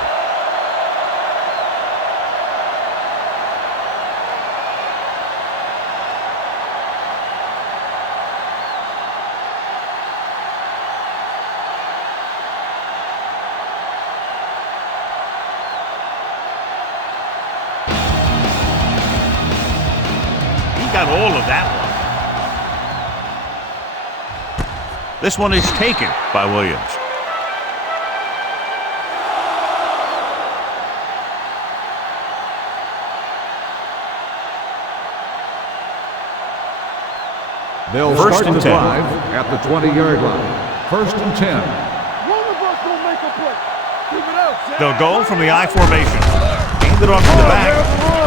He got all of This one is taken by Williams. They'll First start and the 10. drive at the 20-yard line. First and 10. One of us gonna make a play. Keep it up. They'll go from the I formation. Hand it off to the back.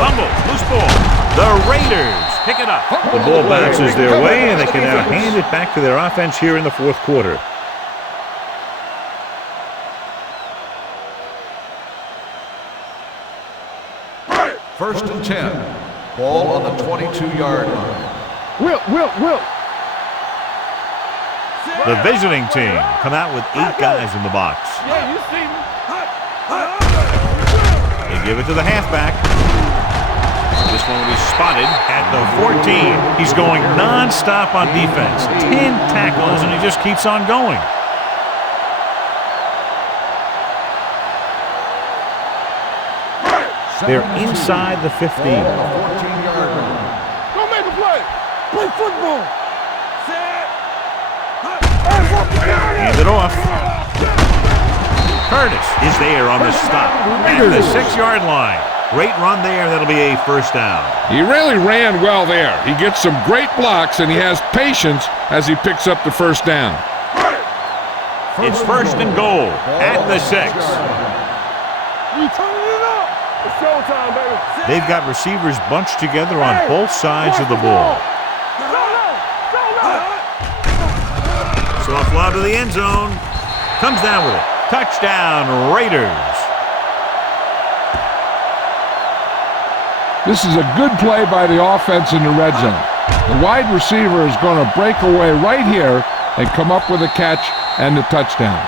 Fumble. Loose ball. The Raiders pick it up. The ball bounces their way, and they can now hand it back to their offense here in the fourth quarter. First and 10. Ball on the 22-yard line. Will. The visiting team come out with 8 guys in the box. Yeah, you see me. They give it to the halfback. This one will be spotted at the 14. He's going non-stop on defense. 10 tackles, and he just keeps on going. They're inside the 15. Ball on the 14-yard line. Go make a play. Play football. Hand it off. Curtis is there on the stop at the 6-yard line. Great run there. That'll be a first down. He really ran well there. He gets some great blocks, and he has patience as he picks up the first down. It's first and goal at the 6. You turning it up. It's showtime, baby. They've got receivers bunched together on both sides of the ball. Soft lob to the end zone. Comes down with it. Touchdown, Raiders. This is a good play by the offense in the red zone. The wide receiver is going to break away right here and come up with a catch and the touchdown.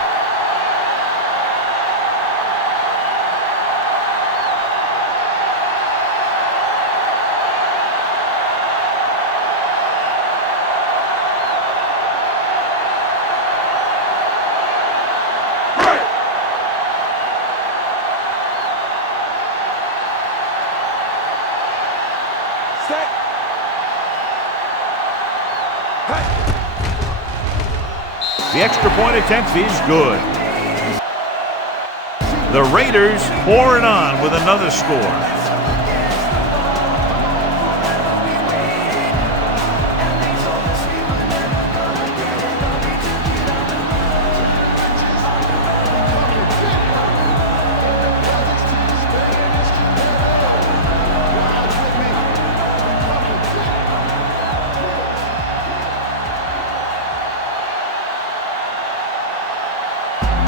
The extra point attempt is good. The Raiders pour it on with another score.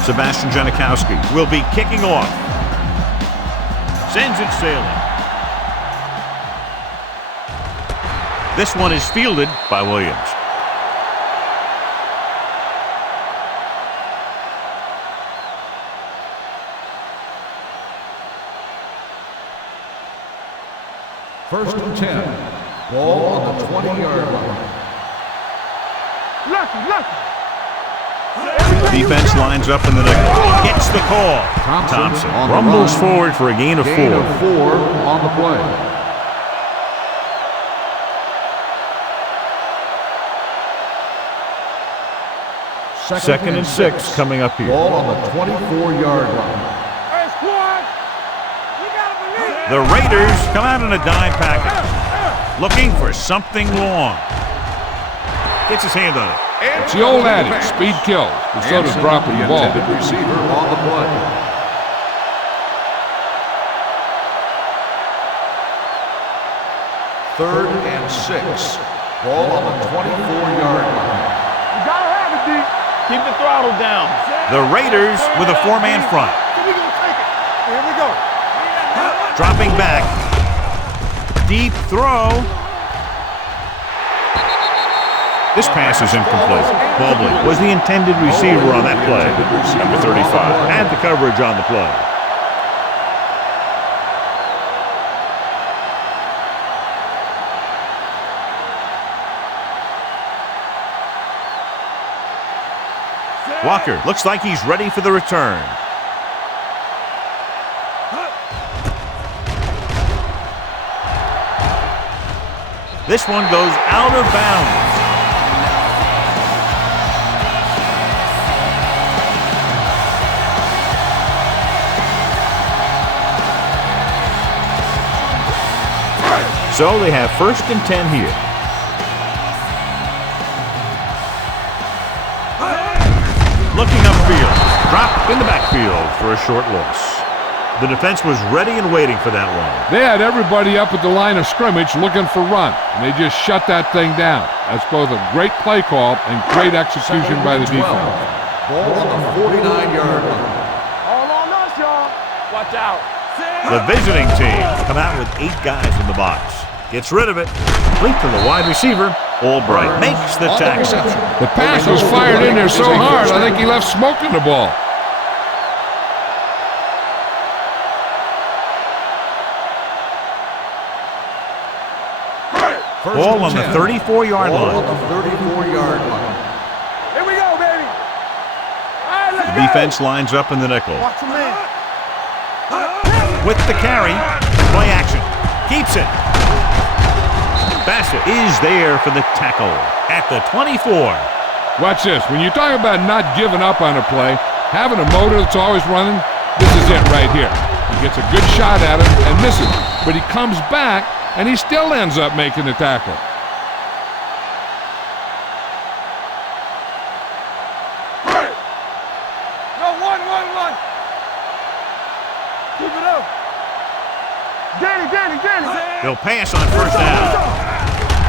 Sebastian Janikowski will be kicking off. Sends it sailing. This one is fielded by Williams. First and 10. Ball on the 20-yard line. Lucky. Defense lines up in the nickel. Gets the call. Thompson rumbles forward for a gain of 4. Gain of 4 on the play. Second and 6 coming up here. Ball on the 24-yard line. Hey, squad. You gotta believe. The Raiders come out in a dime package, looking for something long. Gets his hand on it. It's the old adage, speed kills. And so does dropping the ball. Intended receiver on the play. Third and 6. Ball on the 24-yard line. You gotta have it, D. Keep the throttle down. The Raiders with a 4-man front. We gonna take it. Here we go. Dropping back. Deep throw. This pass is incomplete. Mobley was the intended receiver on that play. Number 35 had the coverage on the play. Walker looks like he's ready for the return. This one goes out of bounds. So they have 1st and 10 here. Looking upfield. Dropped in the backfield for a short loss. The defense was ready and waiting for that one. They had everybody up at the line of scrimmage looking for run, and they just shut that thing down. That's both a great play call and great execution by the defense. Ball on the 49-yard line. All on us, y'all. Watch out. The visiting team come out with 8 guys in the box. Gets rid of it. Complete to the wide receiver. Albright makes the tackle. The pass was fired in there so hard, I think he left smoke in the ball. Ball on the 34-yard line. Ball on the 34-yard line. Here we go, baby. All right, let's The go. defense lines up in the nickel. Watch him in. With the carry, play action. Keeps it. Bassett is there for the tackle at the 24. Watch this. When you talk about not giving up on a play, having a motor that's always running, this is it right here. He gets a good shot at it and misses, but he comes back and he still ends up making the tackle. No, one. Keep it up. Danny. He'll pass on 1st down.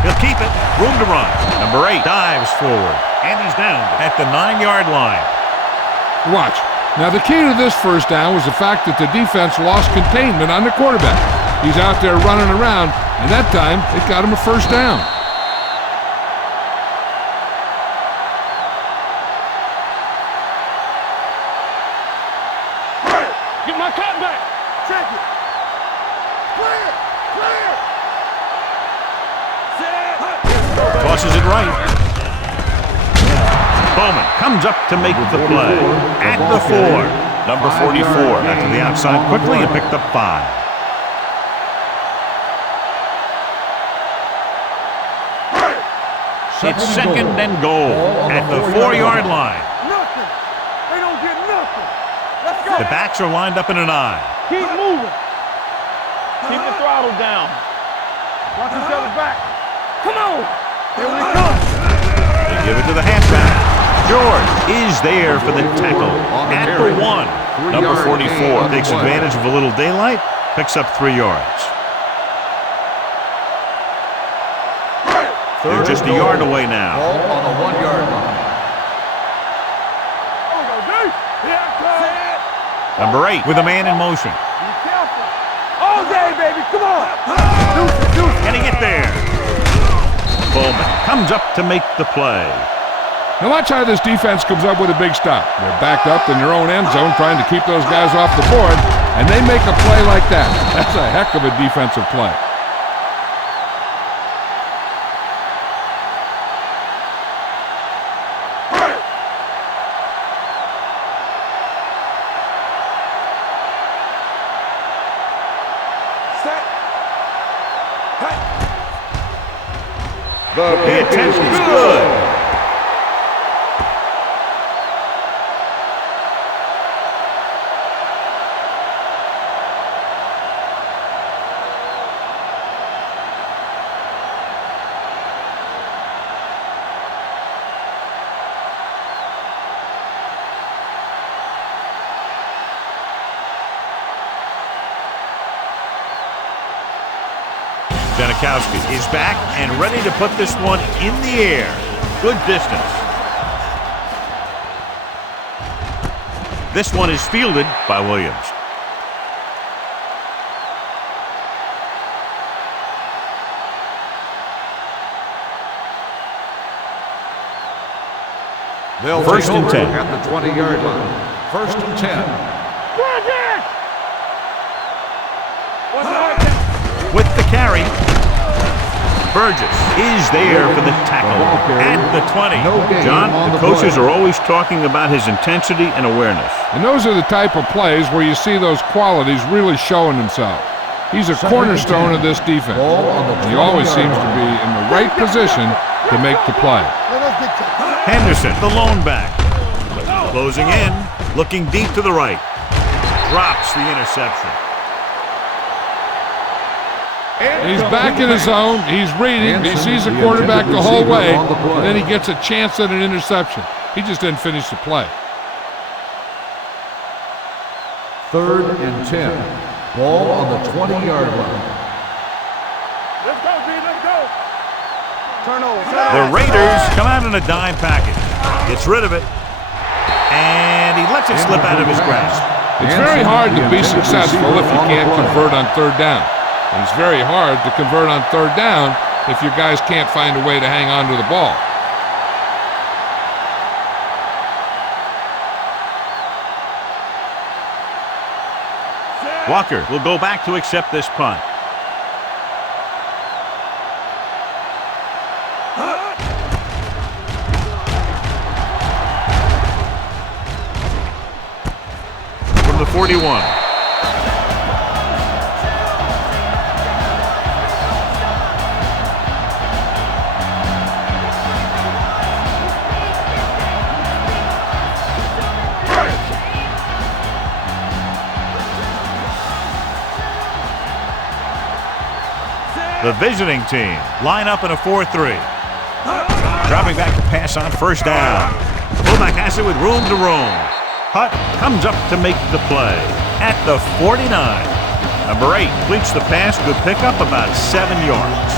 He'll keep it. Room to run. Number 8 dives forward, and he's down at the 9-yard line. Watch. Now the key to this 1st down was the fact that the defense lost containment on the quarterback. He's out there running around, and that time it got him a 1st down. Get my cut back. Check it. Clear. Tosses it right. Bowman comes up to make the play at the 4. Number 44 got to the outside quickly and picked up 5. It's 2nd and goal at the 4-yard line. Nothing. They don't get nothing. Let's go. The backs are lined up in an I. Keep moving. Keep the throttle down. Watch each other back. Come on. Here we come. They give it to the halfback. George is there for the tackle at the 1. Number 44 takes advantage of a little daylight, picks up 3 yards. They're just a yard away now. Ball on the 1-yard line. There we go, dude. Here it comes. Number 8 with a man in motion. Be careful. All day, baby. Come on. Deuce. Can he get there? Bowman comes up to make the play. Now watch how this defense comes up with a big stop. They're backed up in their own end zone trying to keep those guys off the board, and they make a play like that. That's a heck of a defensive play. The attempt is good. Janikowski is back and ready to put this one in the air. Good distance. This one is fielded by Williams. They'll 1st and 10 at the 20-yard line. 1st and 10. with the carry. Burgess is there for the tackle at the 20. John, the coaches are always talking about his intensity and awareness. And those are the type of plays where you see those qualities really showing themselves. He's a cornerstone of this defense. And he always seems to be in the right position to make the play. Henderson, the lone back. Closing in, looking deep to the right. Drops the interception. And he's back in his zone. He's reading. He sees the quarterback the whole way, and then he gets a chance at an interception. He just didn't finish the play. 3rd and 10. Ball on the 20-yard line. Let's go, B. Let's go. Turnover. The Raiders come out in a dime package. Gets rid of it. And he lets it slip out of his grasp. It's very hard to be successful if you can't convert on 3rd down. And it's very hard to convert on 3rd down if your guys can't find a way to hang on to the ball. Walker will go back to accept this punt. From the 41. The visiting team line up in a 4-3. Dropping back to pass on 1st down. Fullback has it with room to roam. Hutt comes up to make the play at the 49. Number 8 completes the pass. Good pickup, about 7 yards.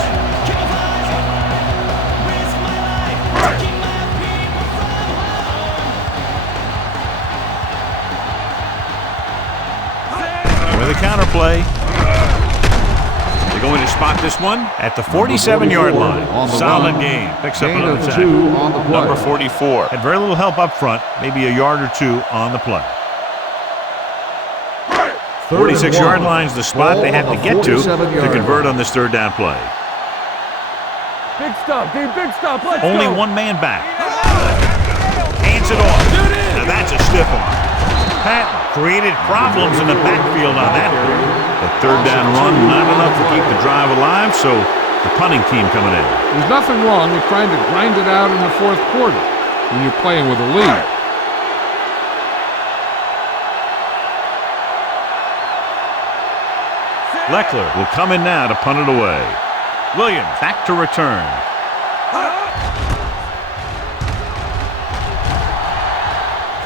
With a counter play. They're going to spot this one at the 47-yard line. Solid game. Picks up another tackle. Number 44. Had very little help up front. Maybe a yard or 2 on the play. 46-yard line's the spot they have to get to convert on this 3rd down play. Big stuff, D. Big stuff. Let's Only go. one man back. Hands it off. Now that's a stiff one. Patton created problems in the backfield on that one. The 3rd down run, not enough to keep the drive alive, so the punting team coming in. There's nothing wrong with trying to grind it out in the 4th quarter when you're playing with a lead. Leckler will come in now to punt it away. Williams back to return.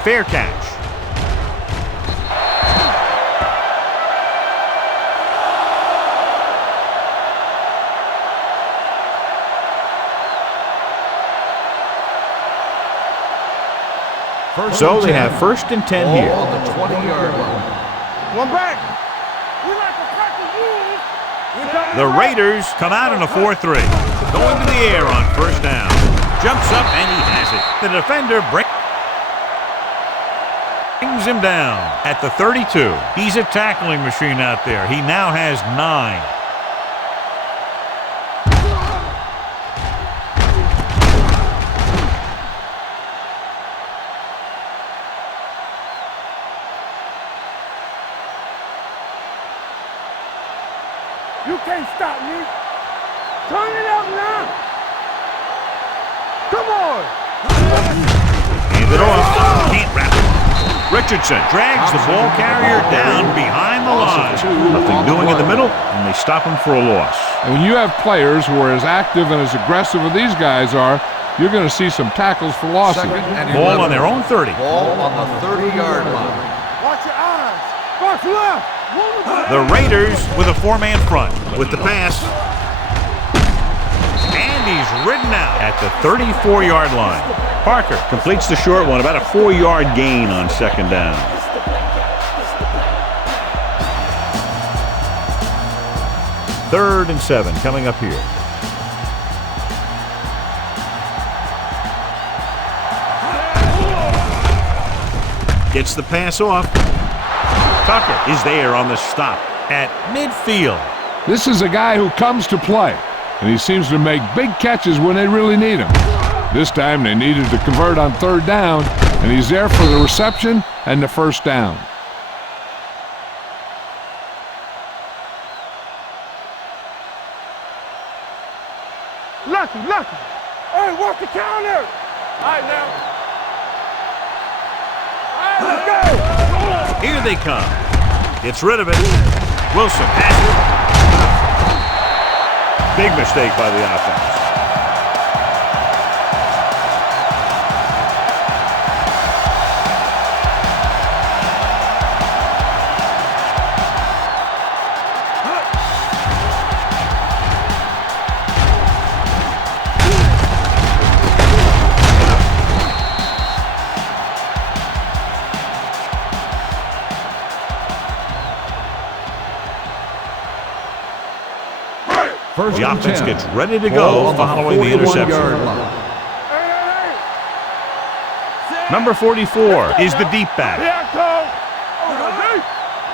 Fair catch. So they have 1st and 10 here. On the 20-yard line. One back. We like to practice rules. The Raiders come out in a 4-3. Going to the air on 1st down. Jumps up and he has it. The defender brings him down at the 32. He's a tackling machine out there. He now has 9. You can't stop me. Turn it up now. Come on. Hand it off. Can't wrap it. Richardson drags the ball carrier down behind the line. Nothing doing in the middle, and they stop him for a loss. And when you have players who are as active and as aggressive as these guys are, you're going to see some tackles for losses. Ball on their own 30. Ball on the 30-yard line. Watch your eyes. First left. The Raiders with a 4-man front with the pass. And he's ridden out at the 34-yard line. Parker completes the short one, about a 4-yard gain on 2nd down. Third and 7 coming up here. Gets the pass off. Tucker is there on the stop at midfield. This is a guy who comes to play, and he seems to make big catches when they really need him. This time they needed to convert on 3rd down, and he's there for the reception and the 1st down. Lucky. Hey, work the counter. All right, now. All right, let's go. Here they come. Gets rid of it. Wilson has it. Big mistake by the offense. First The and offense 10. gets ready to Ball go on following the 41-yard interception. line. Number 44 is the deep back. Here I come.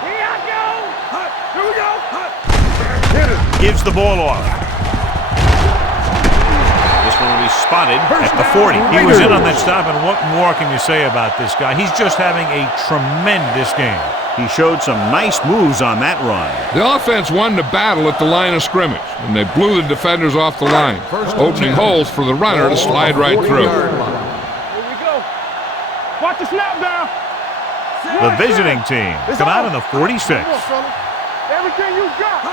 Here I go. Here we go. Hit it. Gives the ball off. This one will be spotted at the 40. He was in on that stop, and what more can you say about this guy? He's just having a tremendous game. He showed some nice moves on that run. The offense won the battle at the line of scrimmage, and they blew the defenders off the line, opening holes for the runner to slide right through. Here we go. Watch the snap down. The visiting team come out in the 46. Come on, fella. Everything you got.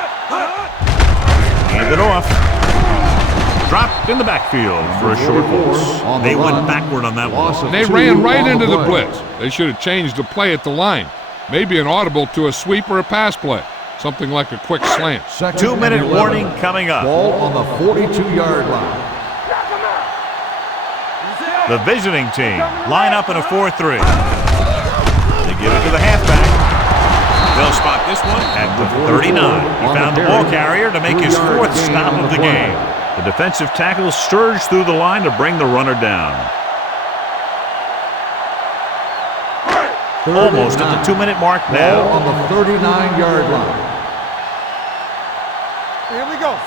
Hand it off. Dropped in the backfield for a short loss. They went backward on that one. They ran right into the blitz. They should have changed the play at the line. Maybe an audible to a sweep or a pass play. Something like a quick slant. 2-minute warning coming up. Ball on the 42-yard line. The visiting team line up in a 4-3. They give it to the halfback. They'll spot this one at the 39. He found the ball carrier to make his fourth stop of the game. The defensive tackle surged through the line to bring the runner down. Almost at the 2-minute mark now. Ball on the 39-yard line. Here we go.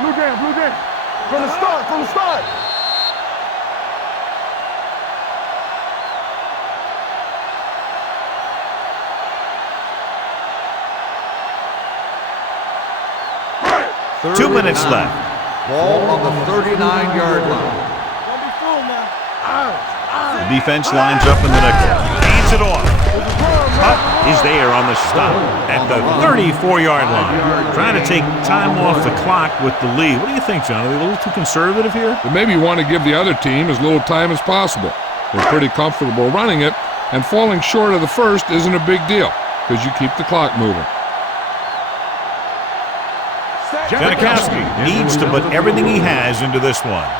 Blue jam, blue jam. From the start, from the start. Two minutes left. Ball on the 39-yard line. Don't be fooled now. The defense lines up in the next one. Hands it off. Hutt is there on the stop at the 34-yard line. Trying to take time off the clock with the lead. What do you think, John? Are they a little too conservative here? They maybe want to give the other team as little time as possible. They're pretty comfortable running it, and falling short of the first isn't a big deal because you keep the clock moving. Janikowski needs to put everything he has into this one.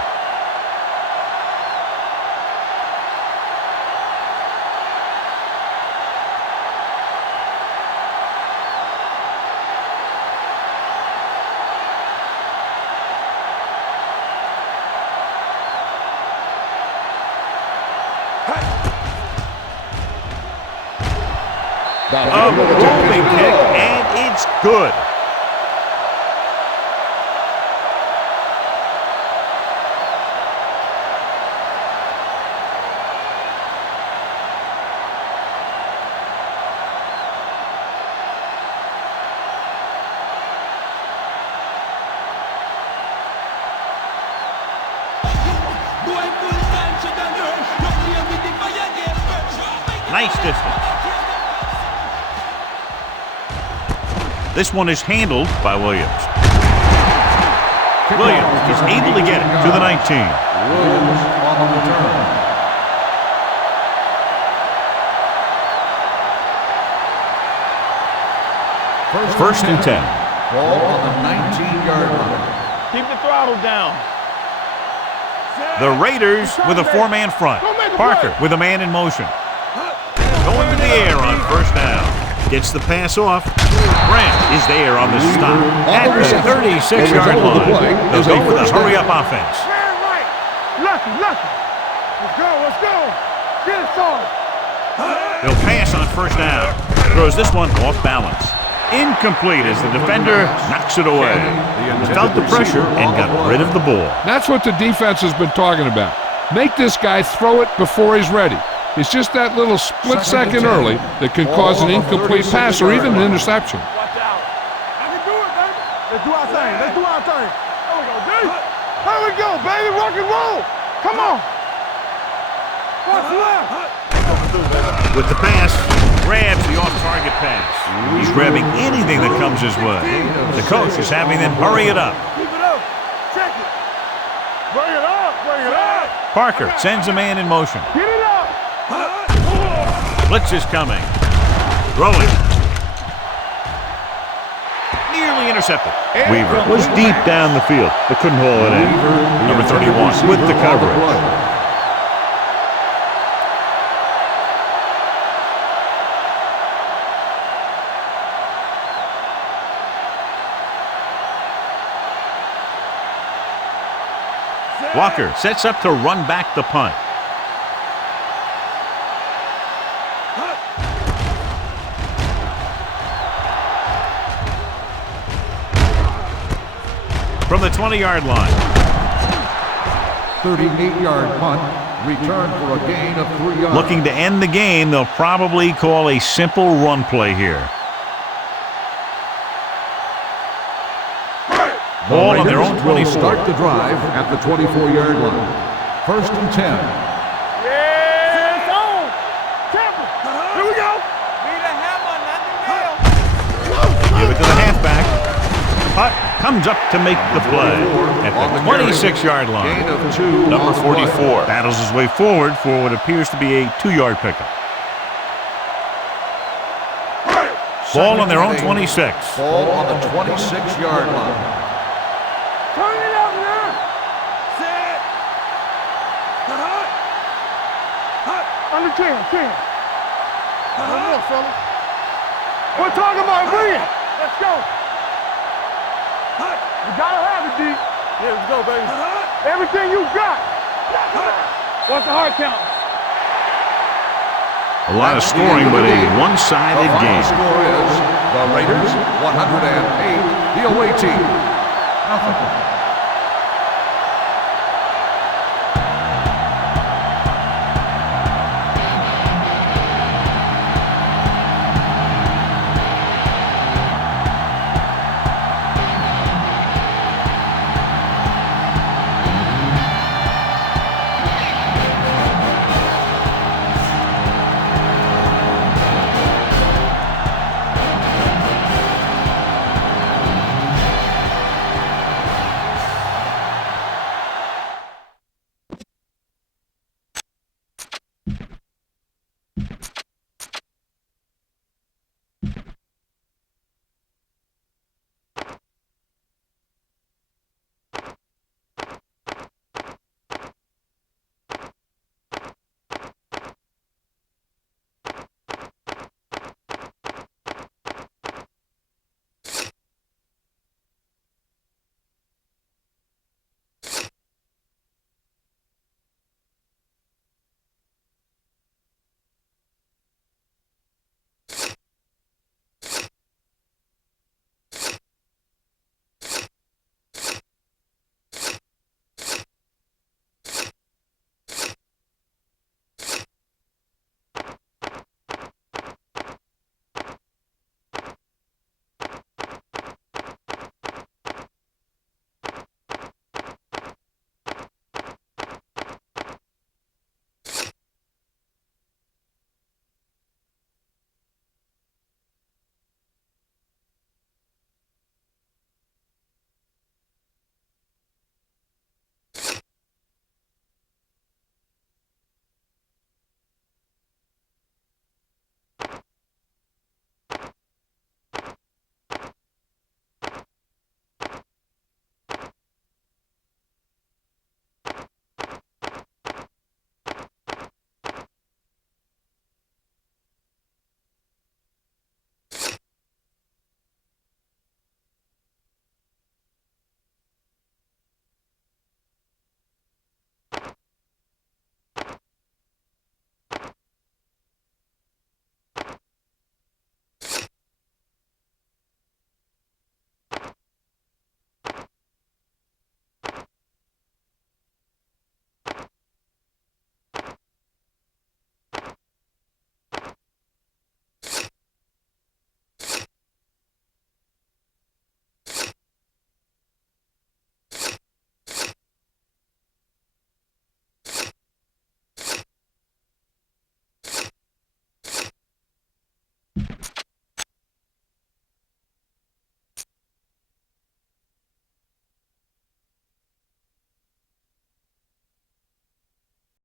A booming kick, and it's good. Nice distance. This one is handled by Williams. Williams is able to get it to the 19. Williams on the return. First and 10. Ball on the 19-yard line. Keep the throttle down. The Raiders with a four-man front. Parker with a man in motion. Going to the air on first down. Gets the pass off. Grant is there on the stop at the 36-yard line. They'll go with a hurry-up offense. Right. Lucky. Let's go. Get it started. They'll pass on first down. Throws this one off balance. Incomplete as the defender knocks it away. Felt the pressure and got rid of the ball. That's what the defense has been talking about. Make this guy throw it before he's ready. It's just that little split second early that can cause an incomplete pass or even an interception. Watch out. I can do it, baby. Let's do our thing. There we go, dude. There we go, baby. Rock and roll. Come on. Watch left. With the pass, grabs the off-target pass. He's grabbing anything that comes his way. The coach is having them hurry it up. Keep it up. Check it. Bring it up. Bring it up. Parker sends a man in motion. Get it up. Blitz is coming. Throwing. Nearly intercepted. Weaver was deep down the field, but couldn't haul it in. Number 31 with the coverage. Walker sets up to run back the punt. From the 20-yard line. 38-yard punt. Return for a gain of 3 yards. Looking to end the game, they'll probably call a simple run play here. Ball on their own 24. Start the drive at the 24-yard line. 1st and 10. Yeah, it's on. Temple. Here we go. Give it to the halfback. Putt comes up to make the play at the 26-yard line. Gain of 2. Number 44 battles his way forward for what appears to be a 2-yard pickup. Ball on their own 26. Ball on the 26-yard line. Turn it up now. Set. Under 10. Come on, fella. We're talking about bring it. Let's go. You gotta have it, D. Yeah, let's go, baby. Everything you got. What's the hard count? A lot of scoring, but a one-sided The final game. score is the Raiders 108, the away team 0.